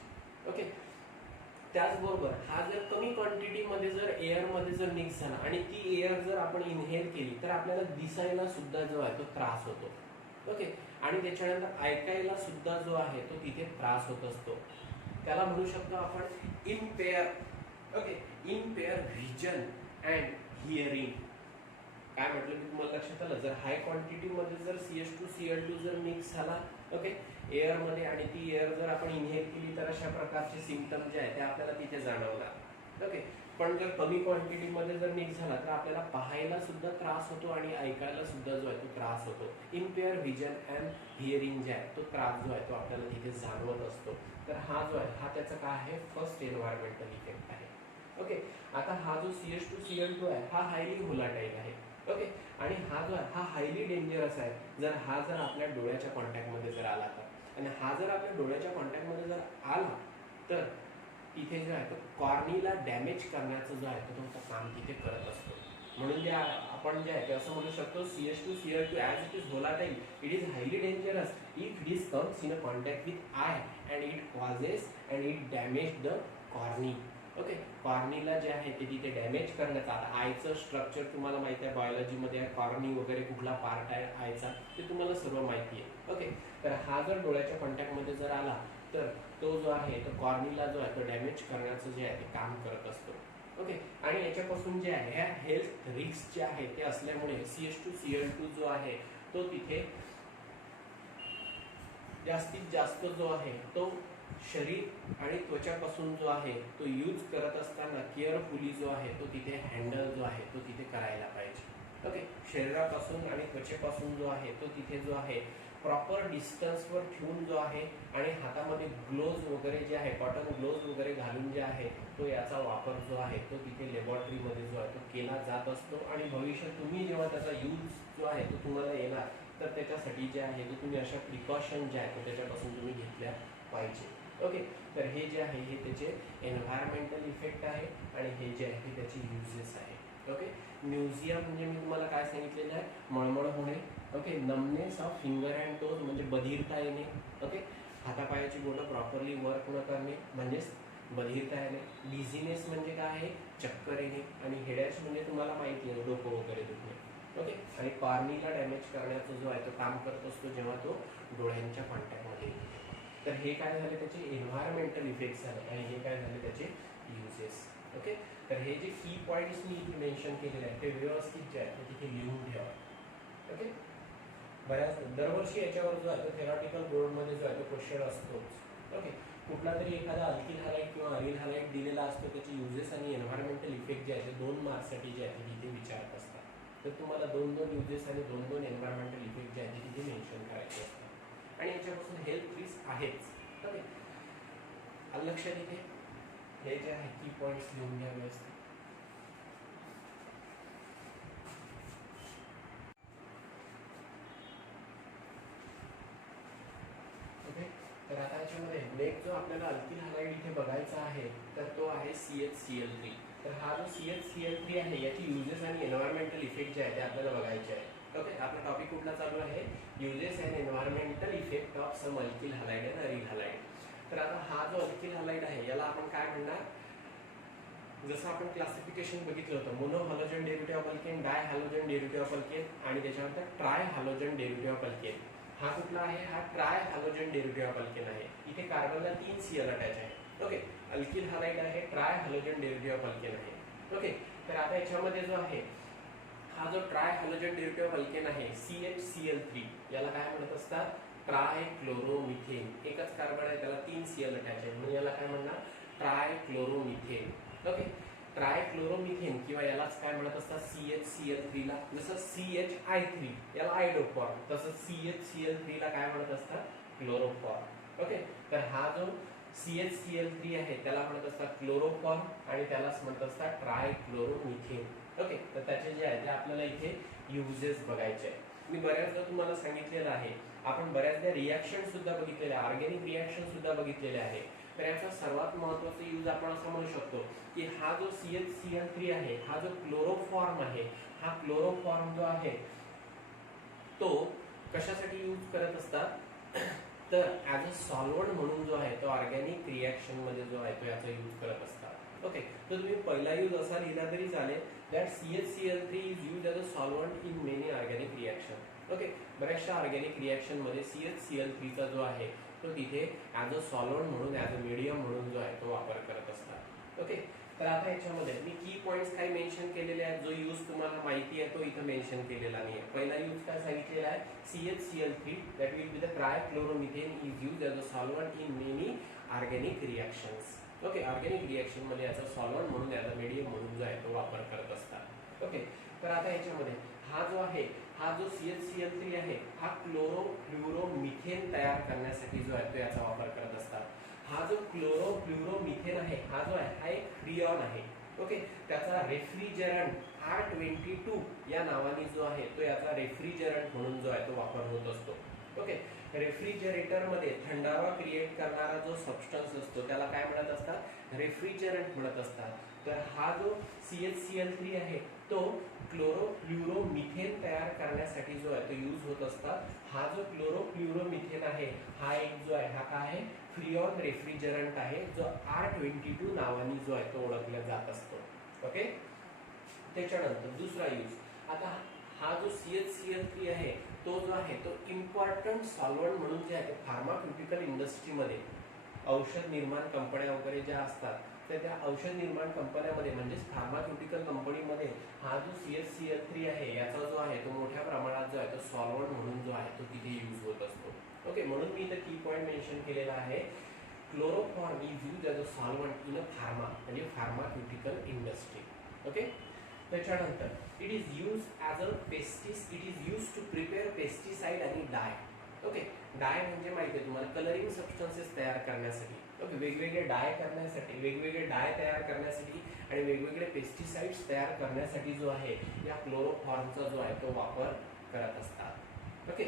Okay, त्याचबरोबर हा जर कमी क्वांटिटीमध्ये जर एअरमध्ये जर मिक्स झाला आणि ती एअर जर आपण इनहेल केली तर आपल्याला दिसायला सुद्धा जो आहे तो त्रास होतो. ओके, आणि त्याच्यानंतर ऐकायला सुद्धा जो आहे तो तिथे त्रास होत असतो. त्याला म्हणू शकतो आपण impair. Okay, impair vision and hearing. काय म्हटलं मी तुम्हाला लक्षात आलं? जर हाय क्वांटिटीमध्ये जर CH2Cl2 जर मिक्स झाला ओके एअरमध्ये आणि ती एअर जर आपण इनहेल केली तर अशा प्रकारचे सिम्पटम जे आहे ते आपल्याला तिथे जाणवतात. ओके, पण जर कमी क्वांटिटीमध्ये जर मिक्स झाला तर आपल्याला पाहायला सुद्धा त्रास होतो आणि ऐकायला सुद्धा जो आहे तो त्रास होतो. इम्पेअर व्हिजन अँड हिअरिंग जे आहे तो त्रास जो आहे तो आपल्याला तिथे जाणवत असतो. तर हा जो आहे हा त्याचा काय आहे? फर्स्ट एन्व्हायरमेंटल इफेक्ट आहे. ओके, आता हा जो CH2Cl2 आहे हा हायली व्होलाटाईल आहे. ओके, आणि हा जो आहे हा हायली डेंजरस आहे. जर हा जर आपल्या डोळ्याच्या कॉन्टॅक्टमध्ये जर आला तर, आणि हा जर आपल्या डोळ्याच्या कॉन्टॅक्टमध्ये जर आला तर तिथे जो आहे तो कॉर्नीला डॅमेज करण्याचं जो आहे तो काम तिथे करत असतो. म्हणून जे आपण जे आहे ते असं म्हणू शकतो CH2Cl2 as it is volatile, it is highly dangerous if it is comes in a contact with eye and it causes and it damage the cornea. Okay, कॉर्नीला जे आहे ते तिथे डॅमेज करण्याचा. आता आयचं स्ट्रक्चर तुम्हाला माहिती आहे, बायोलॉजीमध्ये कॉर्नी वगैरे कुठला पार्ट आहे आयचा ते तुम्हाला सर्व माहिती आहे. ओके, तर हा जर डोळ्याच्या कॉन्टॅक्टमध्ये जर आला तर तो जो आहे तो कॉर्नीला जो आहे तो डॅमेज करण्याचं जे आहे ते काम करत असतो. ओके, आणि याच्यापासून जे आहे ह्या हेल्थ रिस्क जे आहे ते असल्यामुळे CH2Cl2 जो आहे तो तिथे जास्तीत जास्त जो आहे तो शरीर आणि त्वचापासून जो आहे तो यूज करत असताना केअरफुली जो आहे तो तिथे हँडल जो आहे तो तिथे करायला पाहिजे. ओके, शरीरापासून आणि त्वचेपासून जो आहे तो तिथे जो आहे प्रॉपर डिस्टन्सवर ठेवून जो आहे आणि हातामध्ये ग्लोव्ज वगैरे जे आहे कॉटन ग्लोव्ज वगैरे घालून जे आहे तो याचा वापर जो आहे तो तिथे लॅबॉरेटरीमध्ये जो आहे तो केला जात असतो. आणि भविष्यात तुम्ही जेव्हा त्याचा यूज जो आहे तो तुम्हाला येणार तर त्याच्यासाठी जे आहे ते तुम्ही अशा प्रिकॉशन जे आहे त्याच्यापासून तुम्ही घेतल्या पाहिजे. ओके, तर हे जे आहे हे त्याचे एन्व्हायरमेंटल इफेक्ट आहे आणि हे जे आहे ते त्याचे युजेस आहे. ओके, म्युझियम म्हणजे मी तुम्हाला काय सांगितलेलं आहे? मळमळ होणे. Okay, numbness of finger and toes म्हणजे बधीरता येणे. ओके, हातापायाची बोटं प्रॉपरली वर्क न करणे म्हणजेच बधीरता येणे. डिझिनेस म्हणजे काय आहे? चक्कर येणे. आणि हेडॅच म्हणजे तुम्हाला माहिती आहे डोकं वगैरे दुखणे. ओके, आणि कॉर्नीला डॅमेज करण्याचा जो आहे तो काम करत असतो जेव्हा तो डोळ्यांच्या कॉन्टॅक्टमध्ये येतो. तर हे काय झाले त्याचे एन्व्हायरमेंटल इफेक्ट्स झाले आणि हे काय झाले त्याचे युजेस. ओके, तर हे जे की पॉईंट्स मी इथे मेन्शन केलेले आहेत ते व्यवस्थित जे आहे ते तिथे लिहून ठेवा. ओके, बऱ्याच दरवर्षी याच्यावर जो आहे तो थेरॉटिकल बोर्डमध्ये जो आहे तो क्वेश्चन असतोच. ओके, कुठला तरी एखादा अल्किल हॅलाइड किंवा अरिल हॅलाइड दिलेला असतो, त्याचे युजेस आणि एन्व्हायरमेंटल इफेक्ट जे आहे ते 2 मार्क्ससाठी जे आहे ते तिथे विचारत असतात. तर तुम्हाला 2-2 युजेस आणि 2-2 एन्व्हायरमेंटल इफेक्ट जे आहे ते तिथे मेन्शन करायचे असतात. आणि याच्यापासून हेल्थ रिस्क आहेच. ओके, लक्षात इथे हे जे आहे की पॉईंट्स लिहून घ्या व्यवस्थित. आता याच्यामध्ये नेक्स्ट जो आपल्याला अल्किल हलाइड इथे बघायचा आहे तर तो आहे CHCl3. तर हा जो CHCl3 आहे याची युजेस आणि एन्व्हायरमेंटल इफेक्ट जे आहे ते आपल्याला बघायचे आहे. ओके, आपला टॉपिक कुठला चालू आहे? Uses and environmental effect of some alkyl halide and aryl halide. तर आता हा जो अल्किल हलाइड आहे याला आपण काय म्हणणार? जसं आपण क्लासिफिकेशन बघितलं होतं, mono halogen derivative of alkane, di halogen derivative of alkane आणि त्याच्यानंतर tri halogen derivative of alkane. हा कुठला आहे? हा tri halogen derivative of alkane आहे. इथे कार्बनला 3 Cl अटॅच आहे. ओके, अल्किल हलाइड आहे, tri halogen derivative of alkane आहे. ओके, तर आता याच्यामध्ये जो आहे हा जो tri halogen derivative of alkane आहे CHCl3, याला काय म्हणत असतात? Try chloromethane. एकच कार्बन आहे, त्याला 3 Cl अटॅच आहे म्हणून याला काय म्हणणार? Try chloromethane. ओके, ट्रायक्लोरोमिथेन किंवा यालाच काय म्हणत असतात? CHCl3 ला. जसं CHI3 याला आयडोफॉर्म, तसं CHCl3 ला काय म्हणत असतात? क्लोरोफॉर्म. ओके, तर हा जो CHCl3 आहे त्याला म्हणत असतात क्लोरोफॉर्म आणि त्यालाच म्हणत असतात ट्रायक्लोरोमिथेन. ओके, तर त्याचे जे आहे ते आपल्याला इथे युजेस बघायचे आहे. मी बऱ्याचदा तुम्हाला सांगितलेलं आहे, आपण बऱ्याचदा रिॲक्शन सुद्धा बघितलेले आहे, ऑर्गॅनिक रिॲक्शन सुद्धा बघितलेले आहे. तर याचा सर्वात महत्त्वाचा यूज आपण असं म्हणू शकतो की हा जो CHCl3 आहे, हा जो क्लोरोफॉर्म आहे, हा क्लोरोफॉर्म जो आहे तो कशासाठी यूज करत असतात? तर ॲज अ सॉल्व्हंट म्हणून जो आहे तो ऑर्गॅनिक रिॲक्शन मध्ये जो आहे तो याचा यूज करत असतात. ओके, तर तुम्ही पहिला यूज असा लिहिला तरी चालेल, that CHCl3 is use as a solvent in many organic reaction. Okay, बऱ्याचशा ऑर्गॅनिक रिॲक्शन मध्ये CHCl3 चा जो आहे तो तिथे ॲज अ सॉल्व्हंट म्हणून, ॲज अ मीडियम म्हणून जो आहे तो वापर करत असतात. ओके, तर आता याच्यामध्ये मी की पॉईंट्स काही मेन्शन केलेले आहेत. जो यूज तुम्हाला माहिती आहे तो इथं मेन्शन केलेला नाही आहे. पहिला यूज काय सांगितलेला आहे? CHCl3 that will be the trichloromethane is use as a solvent in many organic reactions. Okay, organic reaction मध्ये याचा सॉल्व्हंट म्हणून, ॲज अ मीडियम म्हणून जो आहे तो वापर करत असतात. ओके, तर आता याच्यामध्ये हा जो आहे, हा जो CHCl3 आहे हा क्लोरोफ्लोरोमिथेन तयार करण्यासाठी जो आहे तो याचा वापर करत असतात. हा जो क्लोरोफ्लोरोमिथेन आहे हा जो आहे हा एक फ्रिऑन आहे. ओके, त्याचा रेफ्रिजरंट R22 या नावाने जो आहे तो याचा रेफ्रिजरंट म्हणून जो आहे तो वापर होत असतो. ओके, रेफ्रिजरेटर मध्ये थंडावा क्रिएट करणारा जो सबस्टन्स असतो त्याला काय म्हणत असतात? रेफ्रिजरंट म्हणत असतात. तर हा जो CHCl3 आहे तो क्लोरोफ्लोरोमिथेन तयार करण्यासाठी जो आहे तो यूज होत असतात. हा जो क्लोरोफ्लोरोमिथेन आहे हा एक जो आहे हा काय आहे? फ्रिऑन रेफ्रिजरंट आहे, जो R22 नावाने जो आहे तो ओळखला जात असतो. ओके, त्याच्यानंतर दुसरा यूज, आता हा जो CHCl3 आहे तो जो आहे तो इम्पॉर्टंट सॉल्व्हंट म्हणून जे आहे फार्मास्युटिकल इंडस्ट्रीमध्ये, औषध निर्माण कंपन्या वगैरे ज्या असतात तर त्या औषध निर्माण कंपन्यामध्ये म्हणजेच फार्मास्युटिकल कंपनीमध्ये हा जो CHCl3 आहे याचा जो आहे तो मोठ्या प्रमाणात जो आहे तो सॉल्व्हंट म्हणून जो आहे तो तिथे यूज होत असतो. ओके, म्हणून मी इथं की पॉईंट मेन्शन केलेला आहे, chloroform is use as a solvent in a pharma म्हणजे फार्मास्युटिकल इंडस्ट्री. ओके, त्याच्यानंतर it is use as a it is use to prepare pesticide आणि डाय. ओके, डाय म्हणजे माहिती आहे तुम्हाला, कलरिंग सबस्टन्सेस तयार करण्यासाठी. ओके, वेगवेगळे डाय करण्यासाठी, वेगवेगळे डाय तयार करण्यासाठी आणि वेगवेगळे पेस्टिसाइड्स तयार करण्यासाठी जो आहे या क्लोरोफॉर्मचा जो आहे तो वापर करत असतात. ओके,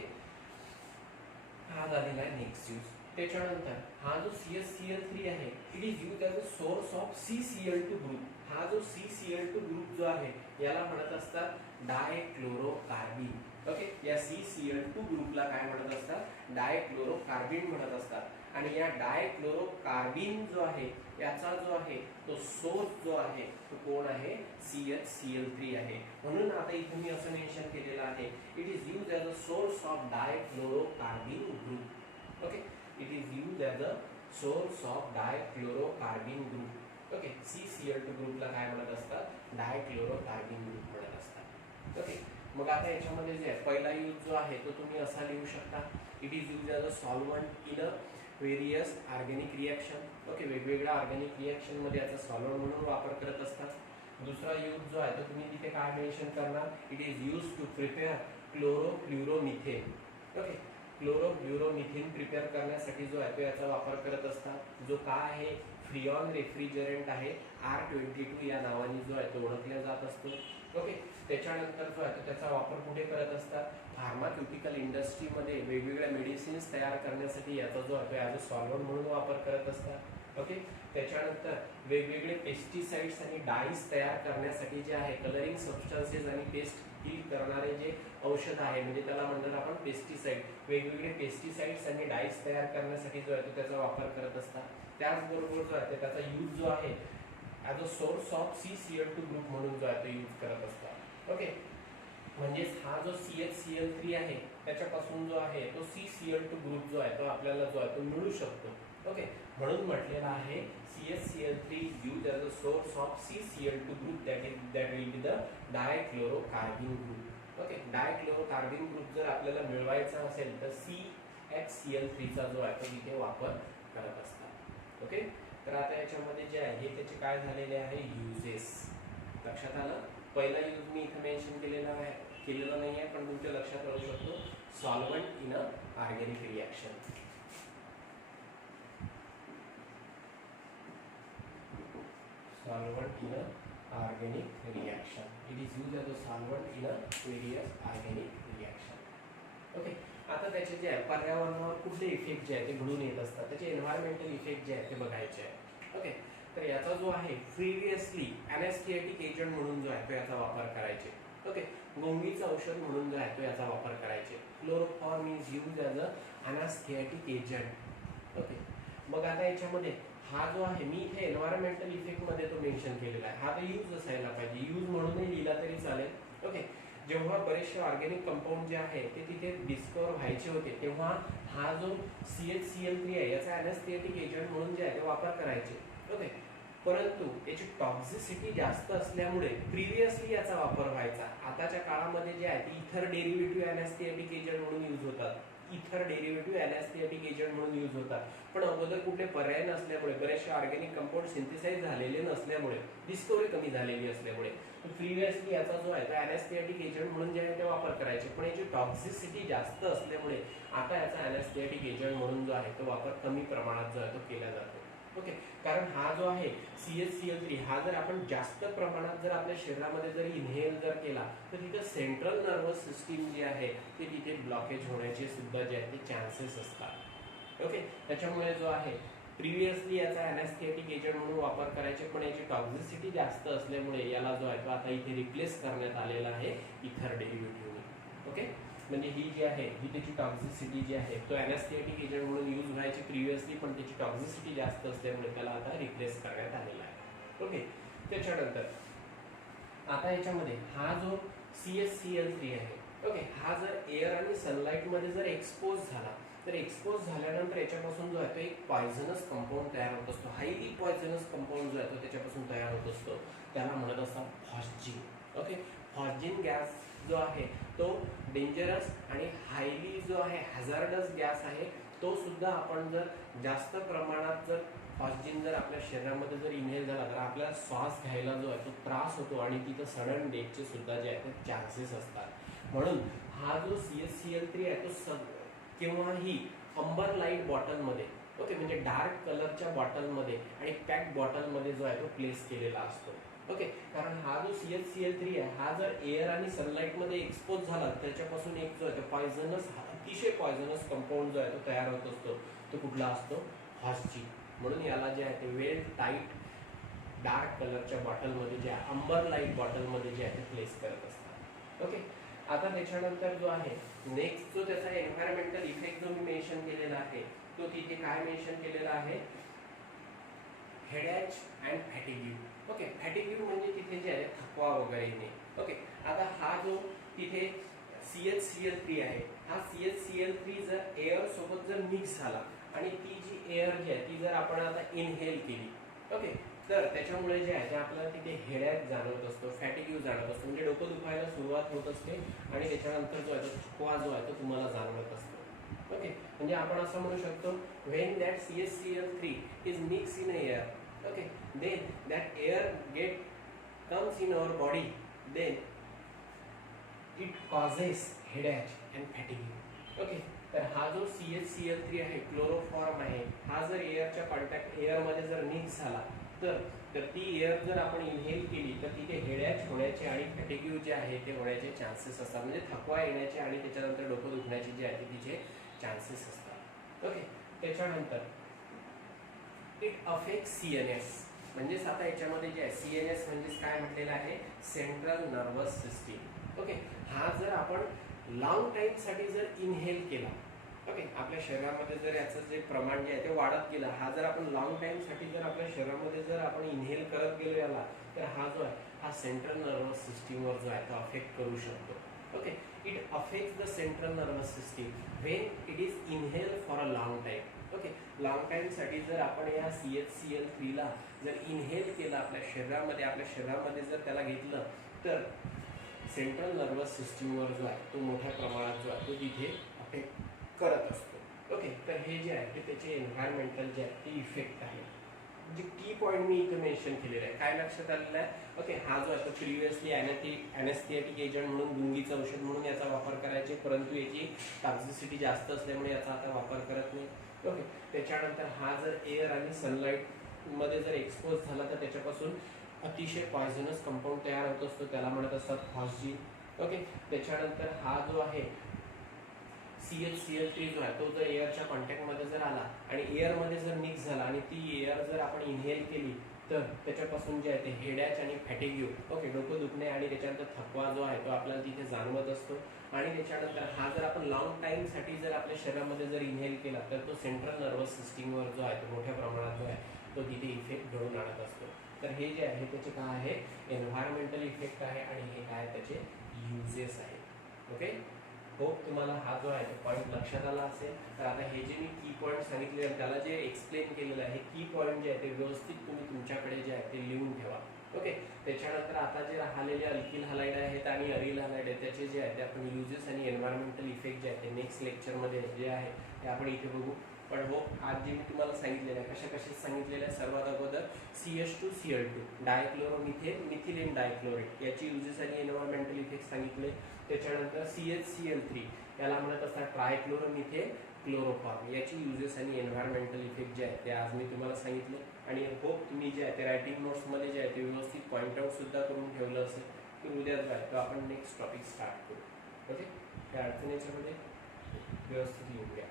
हा झालेला आहे नेक्स्ट यूज. त्याच्यानंतर हा जो CHCl3 आहे it is use as a source of CCl2 group. हा जो CCl2 ग्रुप जो आहे याला म्हणत असतात डायक्लोरोकार्बिन. ओके, या CCl2 ग्रुपला काय म्हणत असतात? डायक्लोरोकार्बिन म्हणत असतात. आणि या डायक्लोरोकार्बिन जो आहे याचा जो आहे तो सोर्स जो आहे तो कोण आहे? CHCl3 आहे. म्हणून आता इथे मी असं मेन्शन केलेलं आहे, it is use as a source of dichlorocarbene group. Okay, it is use as a source of dichlorocarbene group. Okay, CCl2 ग्रुपला काय म्हणत असतात? डायक्लोरोकार्बिन ग्रुप म्हणत असतात. ओके, मग आता याच्यामध्ये जे आहे पहिला यूज जो आहे तो तुम्ही असा लिहू शकता, it is use as a solvent in a various organic reaction. Okay, वेगवेगळ्या ऑर्गॅनिक रिॲक्शन मध्ये याचा सॉल्व्हंट म्हणून वापर करत असतात. दुसरा यूज जो आहे तो तुम्ही तिथे काय मेन्शन करणार? It is use to prepare chlorofluoromethane. Okay, chlorofluoromethane prepare करण्यासाठी जो आहे तो याचा वापर करत असतात, जो काय आहे? फ्रिऑन रेफ्रिजरंट आहे, R22 या नावाने जो आहे तो ओळखला जात असतो. ओके, त्याच्यानंतर जो आहे तो त्याचा वापर कुठे करत असतात, फार्मास्युटिकल इंडस्ट्रीमध्ये वेगवेगळ्या मेडिसिन्स तयार करण्यासाठी याचा जो आहे तो ॲज अ सॉल्व्हंट म्हणून वापर करत असतात. ओके, त्याच्यानंतर वेगवेगळे पेस्टिसाइड्स आणि डाईज तयार करण्यासाठी जे आहे कलरिंग सबस्टन्सेस आणि पेस्ट किल करणारे जे औषध आहे म्हणजे त्याला म्हणतात आपण पेस्टिसाइड, वेगवेगळे पेस्टिसाइड्स आणि डाईज तयार करण्यासाठी जो आहे तो त्याचा वापर करत असतात. त्याचबरोबर जो आहे त्याचा यूज जो आहे as a source of CCl2 group म्हणून जो आहे तो यूज करत असतात. ओके, म्हणजेच हा जो CHCl3 आहे त्याच्यापासून जो आहे तो CCl2 ग्रुप जो आहे तो आपल्याला जो आहे तो मिळू शकतो. ओके, म्हणून म्हटलेलं आहे CHCl3 used as a source of CCl2 group that will be the dichlorocarbon group. Okay, dichlorocarbon group जर आपल्याला मिळवायचा असेल तर CHCl3 चा जो आहे तो इथे वापर करत असतात. ओके, तर आता याच्यामध्ये जे आहे त्याचे काय झालेले आहे युजेस लक्षात आलं. पहिला यूज मी इथे मेन्शन केलेला नाही आहे पण तुमच्या लक्षात राहू शकतो, solvent in a organic reaction. Solvent in a organic reaction. It is used as a solvent in a various organic reaction. Okay, आता त्याचे जे आहे पर्यावरणावर कुठले इफेक्ट जे आहे ते घडून येत असतात, त्याचे एन्व्हायरमेंटल इफेक्ट जे आहेत ते बघायचे आहे. ओके, तर याचा जो आहे प्रिव्हियसली अनेस्थेटिक एजंट म्हणून जो आहे तो याचा वापर करायचे. ओके, गुंगीचं औषध म्हणून जो आहे तो याचा वापर करायचे. Chloroform is use as a anaesthetic agent. Okay, मग आता याच्यामध्ये हा जो आहे मी इथे एन्व्हायरमेंटल इफेक्ट मध्ये तो मेन्शन केलेला आहे, हा तर यूज असायला पाहिजे, यूज म्हणूनही लिहिला तरी चालेल. ओके, जेव्हा बरेचसे ऑर्गॅनिक कंपाऊंड जे आहे ते तिथे डिस्कवर व्हायचे होते तेव्हा हा जो CHCl3 आहे याचा अनेस्थेटिक एजंट म्हणून जे आहे ते वापर करायचे. ओके, परंतु याची टॉक्झिसिटी जास्त असल्यामुळे प्रिव्हियसली याचा वापर व्हायचा. आताच्या काळामध्ये जे आहे ते इथर डेरिव्हेटिव्ह अनेस्थेटिक एजंट म्हणून यूज होतात, इथर डेरिव्हेटिव्ह अनेस्थेटिक एजंट म्हणून यूज होतात. पण अगोदर कुठले पर्याय नसल्यामुळे, बरेचसे ऑर्गॅनिक कंपाऊंड सिंथेसाइज झालेले नसल्यामुळे, डिस्कवरी कमी झालेली असल्यामुळे प्रिव्हियसली याचा जो आहे तो अनेस्थेटिक एजंट म्हणून जे आहे ते वापर करायचे. पण याची टॉक्झिसिटी जास्त असल्यामुळे आता याचा अनेस्थेटिक एजंट म्हणून जो आहे तो वापर कमी प्रमाणात जो आहे तो केला जातो. ओके, कारण हा जो आहे CHCl3 हा जर आपण जास्त प्रमाणात जर आपल्या शरीरामध्ये जर इनहेल जर केला तर तिथे सेंट्रल नर्वस सिस्टीम जी आहे ते तिथे ब्लॉकेज होण्याचे सुद्धा जे आहे ते चान्सेस असतात. ओके, त्याच्यामुळे जो आहे प्रिव्हियसली याचा अनेस्थेटिक एजंट म्हणून वापर करायचे पण याची टॉक्झिसिटी जास्त असल्यामुळे याला जो आहे तो आता इथे रिप्लेस करण्यात आलेला आहे इथर डेरिव्हेटिव्हने. ओके, म्हणजे ही जी आहे ही त्याची टॉक्झिसिटी जी आहे तो अनेस्थेटिक एजंट म्हणून यूज व्हायची प्रिव्हियसली पण त्याची टॉक्झिसिटी जास्त असल्यामुळे त्याला आता रिप्लेस करण्यात आलेला आहे. ओके, त्याच्यानंतर आता याच्यामध्ये हा जो CHCl3 आहे, ओके, हा जर एअर आणि सनलाईट मध्ये जर एक्सपोज झाला तर एक्सपोज झाल्यानंतर याच्यापासून जो आहे तो एक पॉयझनस कंपाऊंड तयार होत असतो, हायली पॉयझनस कंपाऊंड जो आहे तो त्याच्यापासून तयार होत असतो, त्याला म्हणत असतात फॉस्जिन. ओके, फॉस्जिन गॅस जो आहे तो डेंजरस आणि हायली जो आहे हॅझार्डस गॅस आहे. तो सुद्धा आपण जर जास्त प्रमाणात जर फॉस्जिन जर आपल्या शरीरामध्ये जर इनहेल झाला तर आपल्याला श्वास घ्यायला जो आहे तो त्रास होतो आणि तिथं सडन डेथचे सुद्धा जे आहे ते चान्सेस असतात. म्हणून हा जो CHCl3 आहे तो केव्हाही अंबर लाईट बॉटलमध्ये, ओके, म्हणजे डार्क कलरच्या बॉटलमध्ये आणि पॅक बॉटलमध्ये जो आहे तो प्लेस केलेला असतो. ओके, कारण हा जो CHCl3 आहे हा जर एअर आणि सनलाईट मध्ये एक्सपोज झाला त्याच्यापासून एक जो आहे तो पॉयझनस, अतिशय पॉयझनस कंपाऊंड जो आहे तो तयार होत असतो. तो कुठला असतो, फॉस्जिन. म्हणून याला जे आहे ते वेल टाईट डार्क कलरच्या बॉटलमध्ये जे आहे अंबर लाईट बॉटलमध्ये जे आहे ते प्लेस करत असतात. ओके, आता त्याच्यानंतर जो आहे नेक्स्ट जो त्याचा एन्व्हायरमेंटल इफेक्ट जो मी मेन्शन केलेला आहे तो तिथे काय मेन्शन केलेला आहे, हेडेच अँड फॅटिग्यू. ओके, फॅटिग्यू म्हणजे तिथे जे आहे थकवा वगैरे येणे. ओके, आता हा जो तिथे CHCl3 आहे हा CHCl3 जर एअर सोबत जर मिक्स झाला आणि ती जी एअर जी आहे ती जर आपण आता इनहेल केली, ओके, तर त्याच्यामुळे जे आहे ते आपल्याला तिथे हेडॅक जाणवत असतो, फॅटिग्यू जाणवत असतो, म्हणजे डोकं दुखायला सुरुवात होत असते आणि त्याच्यानंतर जो आहे तो थकवा जो आहे तो तुम्हाला जाणवत असतो. ओके, म्हणजे आपण असं म्हणू शकतो when that CHCl3 is mix in air, okay, then that air get comes in our body, then it causes headache and fatigue. Okay, तर हा जो CHCl3 आहे क्लोरोफॉर्म आहे हा जर एअरच्या कॉन्टॅक्ट एअरमध्ये जर मिक्स झाला तर तर ती एअर जर आपण इनहेल केली तर तिथे हेडॅच होण्याचे आणि फॅटिग्यू जे आहे ते होण्याचे चान्सेस असतात, म्हणजे थकवा येण्याचे आणि त्याच्यानंतर डोकं दुखण्याचे जे आहे ते तिचे चान्सेस असतात. ओके, त्याच्यानंतर इट अफेक्ट CNS, म्हणजेच आता याच्यामध्ये जे आहे CNS म्हणजेच काय म्हटलेलं आहे, सेंट्रल नर्वस सिस्टीम. ओके, हा जर आपण लॉंग टाईमसाठी जर इनहेल केला, ओके, आपल्या शरीरामध्ये जर याचं जे प्रमाण जे आहे ते वाढत गेलं, हा जर आपण लॉंग टाईमसाठी जर आपल्या शरीरामध्ये जर आपण इनहेल करत गेलो याला, तर हा जो आहे हा सेंट्रल नर्वस सिस्टीमवर जो आहे तो अफेक्ट करू शकतो. Okay, it affects the central nervous system when it is inhale for a long time. Okay, long टाईमसाठी जर आपण या CHCl3 ला जर इनहेल केलं आपल्या शरीरामध्ये जर त्याला घेतलं, तर सेंट्रल नर्वस सिस्टीमवर जो आहे तो मोठ्या प्रमाणात जो आहे तो तिथे अफेक्ट करत असतो. ओके, तर हे जे आहे ते त्याचे एन्व्हायरमेंटल जे आहे ते इफेक्ट आहे. जे की पॉईंट मी इथं मेन्शन केलेलं आहे, काय लक्षात आलेलं आहे? ओके, हा जो आहे तो प्रिव्हियसली ॲनेस्थेटिक एजंट म्हणून, गुंगीचं औषध म्हणून याचा वापर करायचे, परंतु याची टॉक्झिसिटी जास्त असल्यामुळे याचा आता वापर करत नाही. ओके, त्याच्यानंतर हा जर एअर आणि सनलाईटमध्ये जर एक्सपोज झाला तर त्याच्यापासून अतिशय पॉयझनस कंपाऊंड तयार होत असतो, त्याला म्हणत असतात फॉस्जीन. ओके, त्याच्यानंतर हा जो आहे CHCl3 जो आहे तो जर एअरच्या कॉन्टॅक्टमध्ये जर आला आणि एअरमध्ये जर मिक्स झाला आणि ती एअर जर आपण इनहेल केली, तर त्याच्यापासून जे आहे ते हेडॅच आणि फॅटिग्यू, ओके, डोकं दुखणे आणि त्याच्यानंतर थकवा जो आहे तो आपल्याला तिथे जाणवत असतो. आणि त्याच्यानंतर हा जर आपण लॉंग टाईमसाठी जर आपल्या शरीरामध्ये जर इनहेल केला, तर तो सेंट्रल नर्वस सिस्टीमवर जो आहे तो मोठ्या प्रमाणात जो आहे तो तिथे इफेक्ट घडून आणत असतो. तर हे जे आहे त्याचे काय आहे, एन्व्हायरमेंटल इफेक्ट आहे आणि हे काय त्याचे युजेस आहेत. ओके, हो, तुम्हाला हा जो आहे तो पॉईंट लक्षात आला असेल. तर आता हे जे मी की पॉईंट सांगितले त्याला जे एक्सप्लेन केलेलं आहे, की पॉईंट जे आहे ते व्यवस्थित तुम्ही तुमच्याकडे जे आहे ते लिहून ठेवा. ओके, त्याच्यानंतर आता जे राहिलेले अल्किल हलाइड आहेत आणि अरिल हलाइड आहेत त्याचे जे आहे ते आपण युजेस आणि एन्व्हायरमेंटल इफेक्ट जे आहे ते नेक्स्ट लेक्चरमध्ये जे आहे ते आपण इथे बघू. पण हो, आज जे मी तुम्हाला सांगितलेलं आहे कशा कशाच सांगितलेलं आहे, सर्वात अगोदर CH2Cl2 डायक्लोरोमिथेन मिथिलेन डायक्लोरेट याची युजेस आणि एन्व्हायरमेंटल इफेक्ट सांगितले. त्याच्यानंतर CHCl3 याला म्हणत असतात ट्रायक्लोरोमिथेन क्लोरोफॉर्म, याची युजेस आणि एन्व्हायरमेंटल इफेक्ट जे आहे ते आज मी तुम्हाला सांगितले. आणि होप तुम्ही जे आहे ते रायटिंग नोट्समध्ये जे आहे ते व्यवस्थित पॉईंट आउट सुद्धा करून ठेवलं असेल, की उद्या जो आहे तो आपण नेक्स्ट टॉपिक स्टार्ट करू. ओके, त्या अडचणीच्यामध्ये व्यवस्थित लिहून घ्या.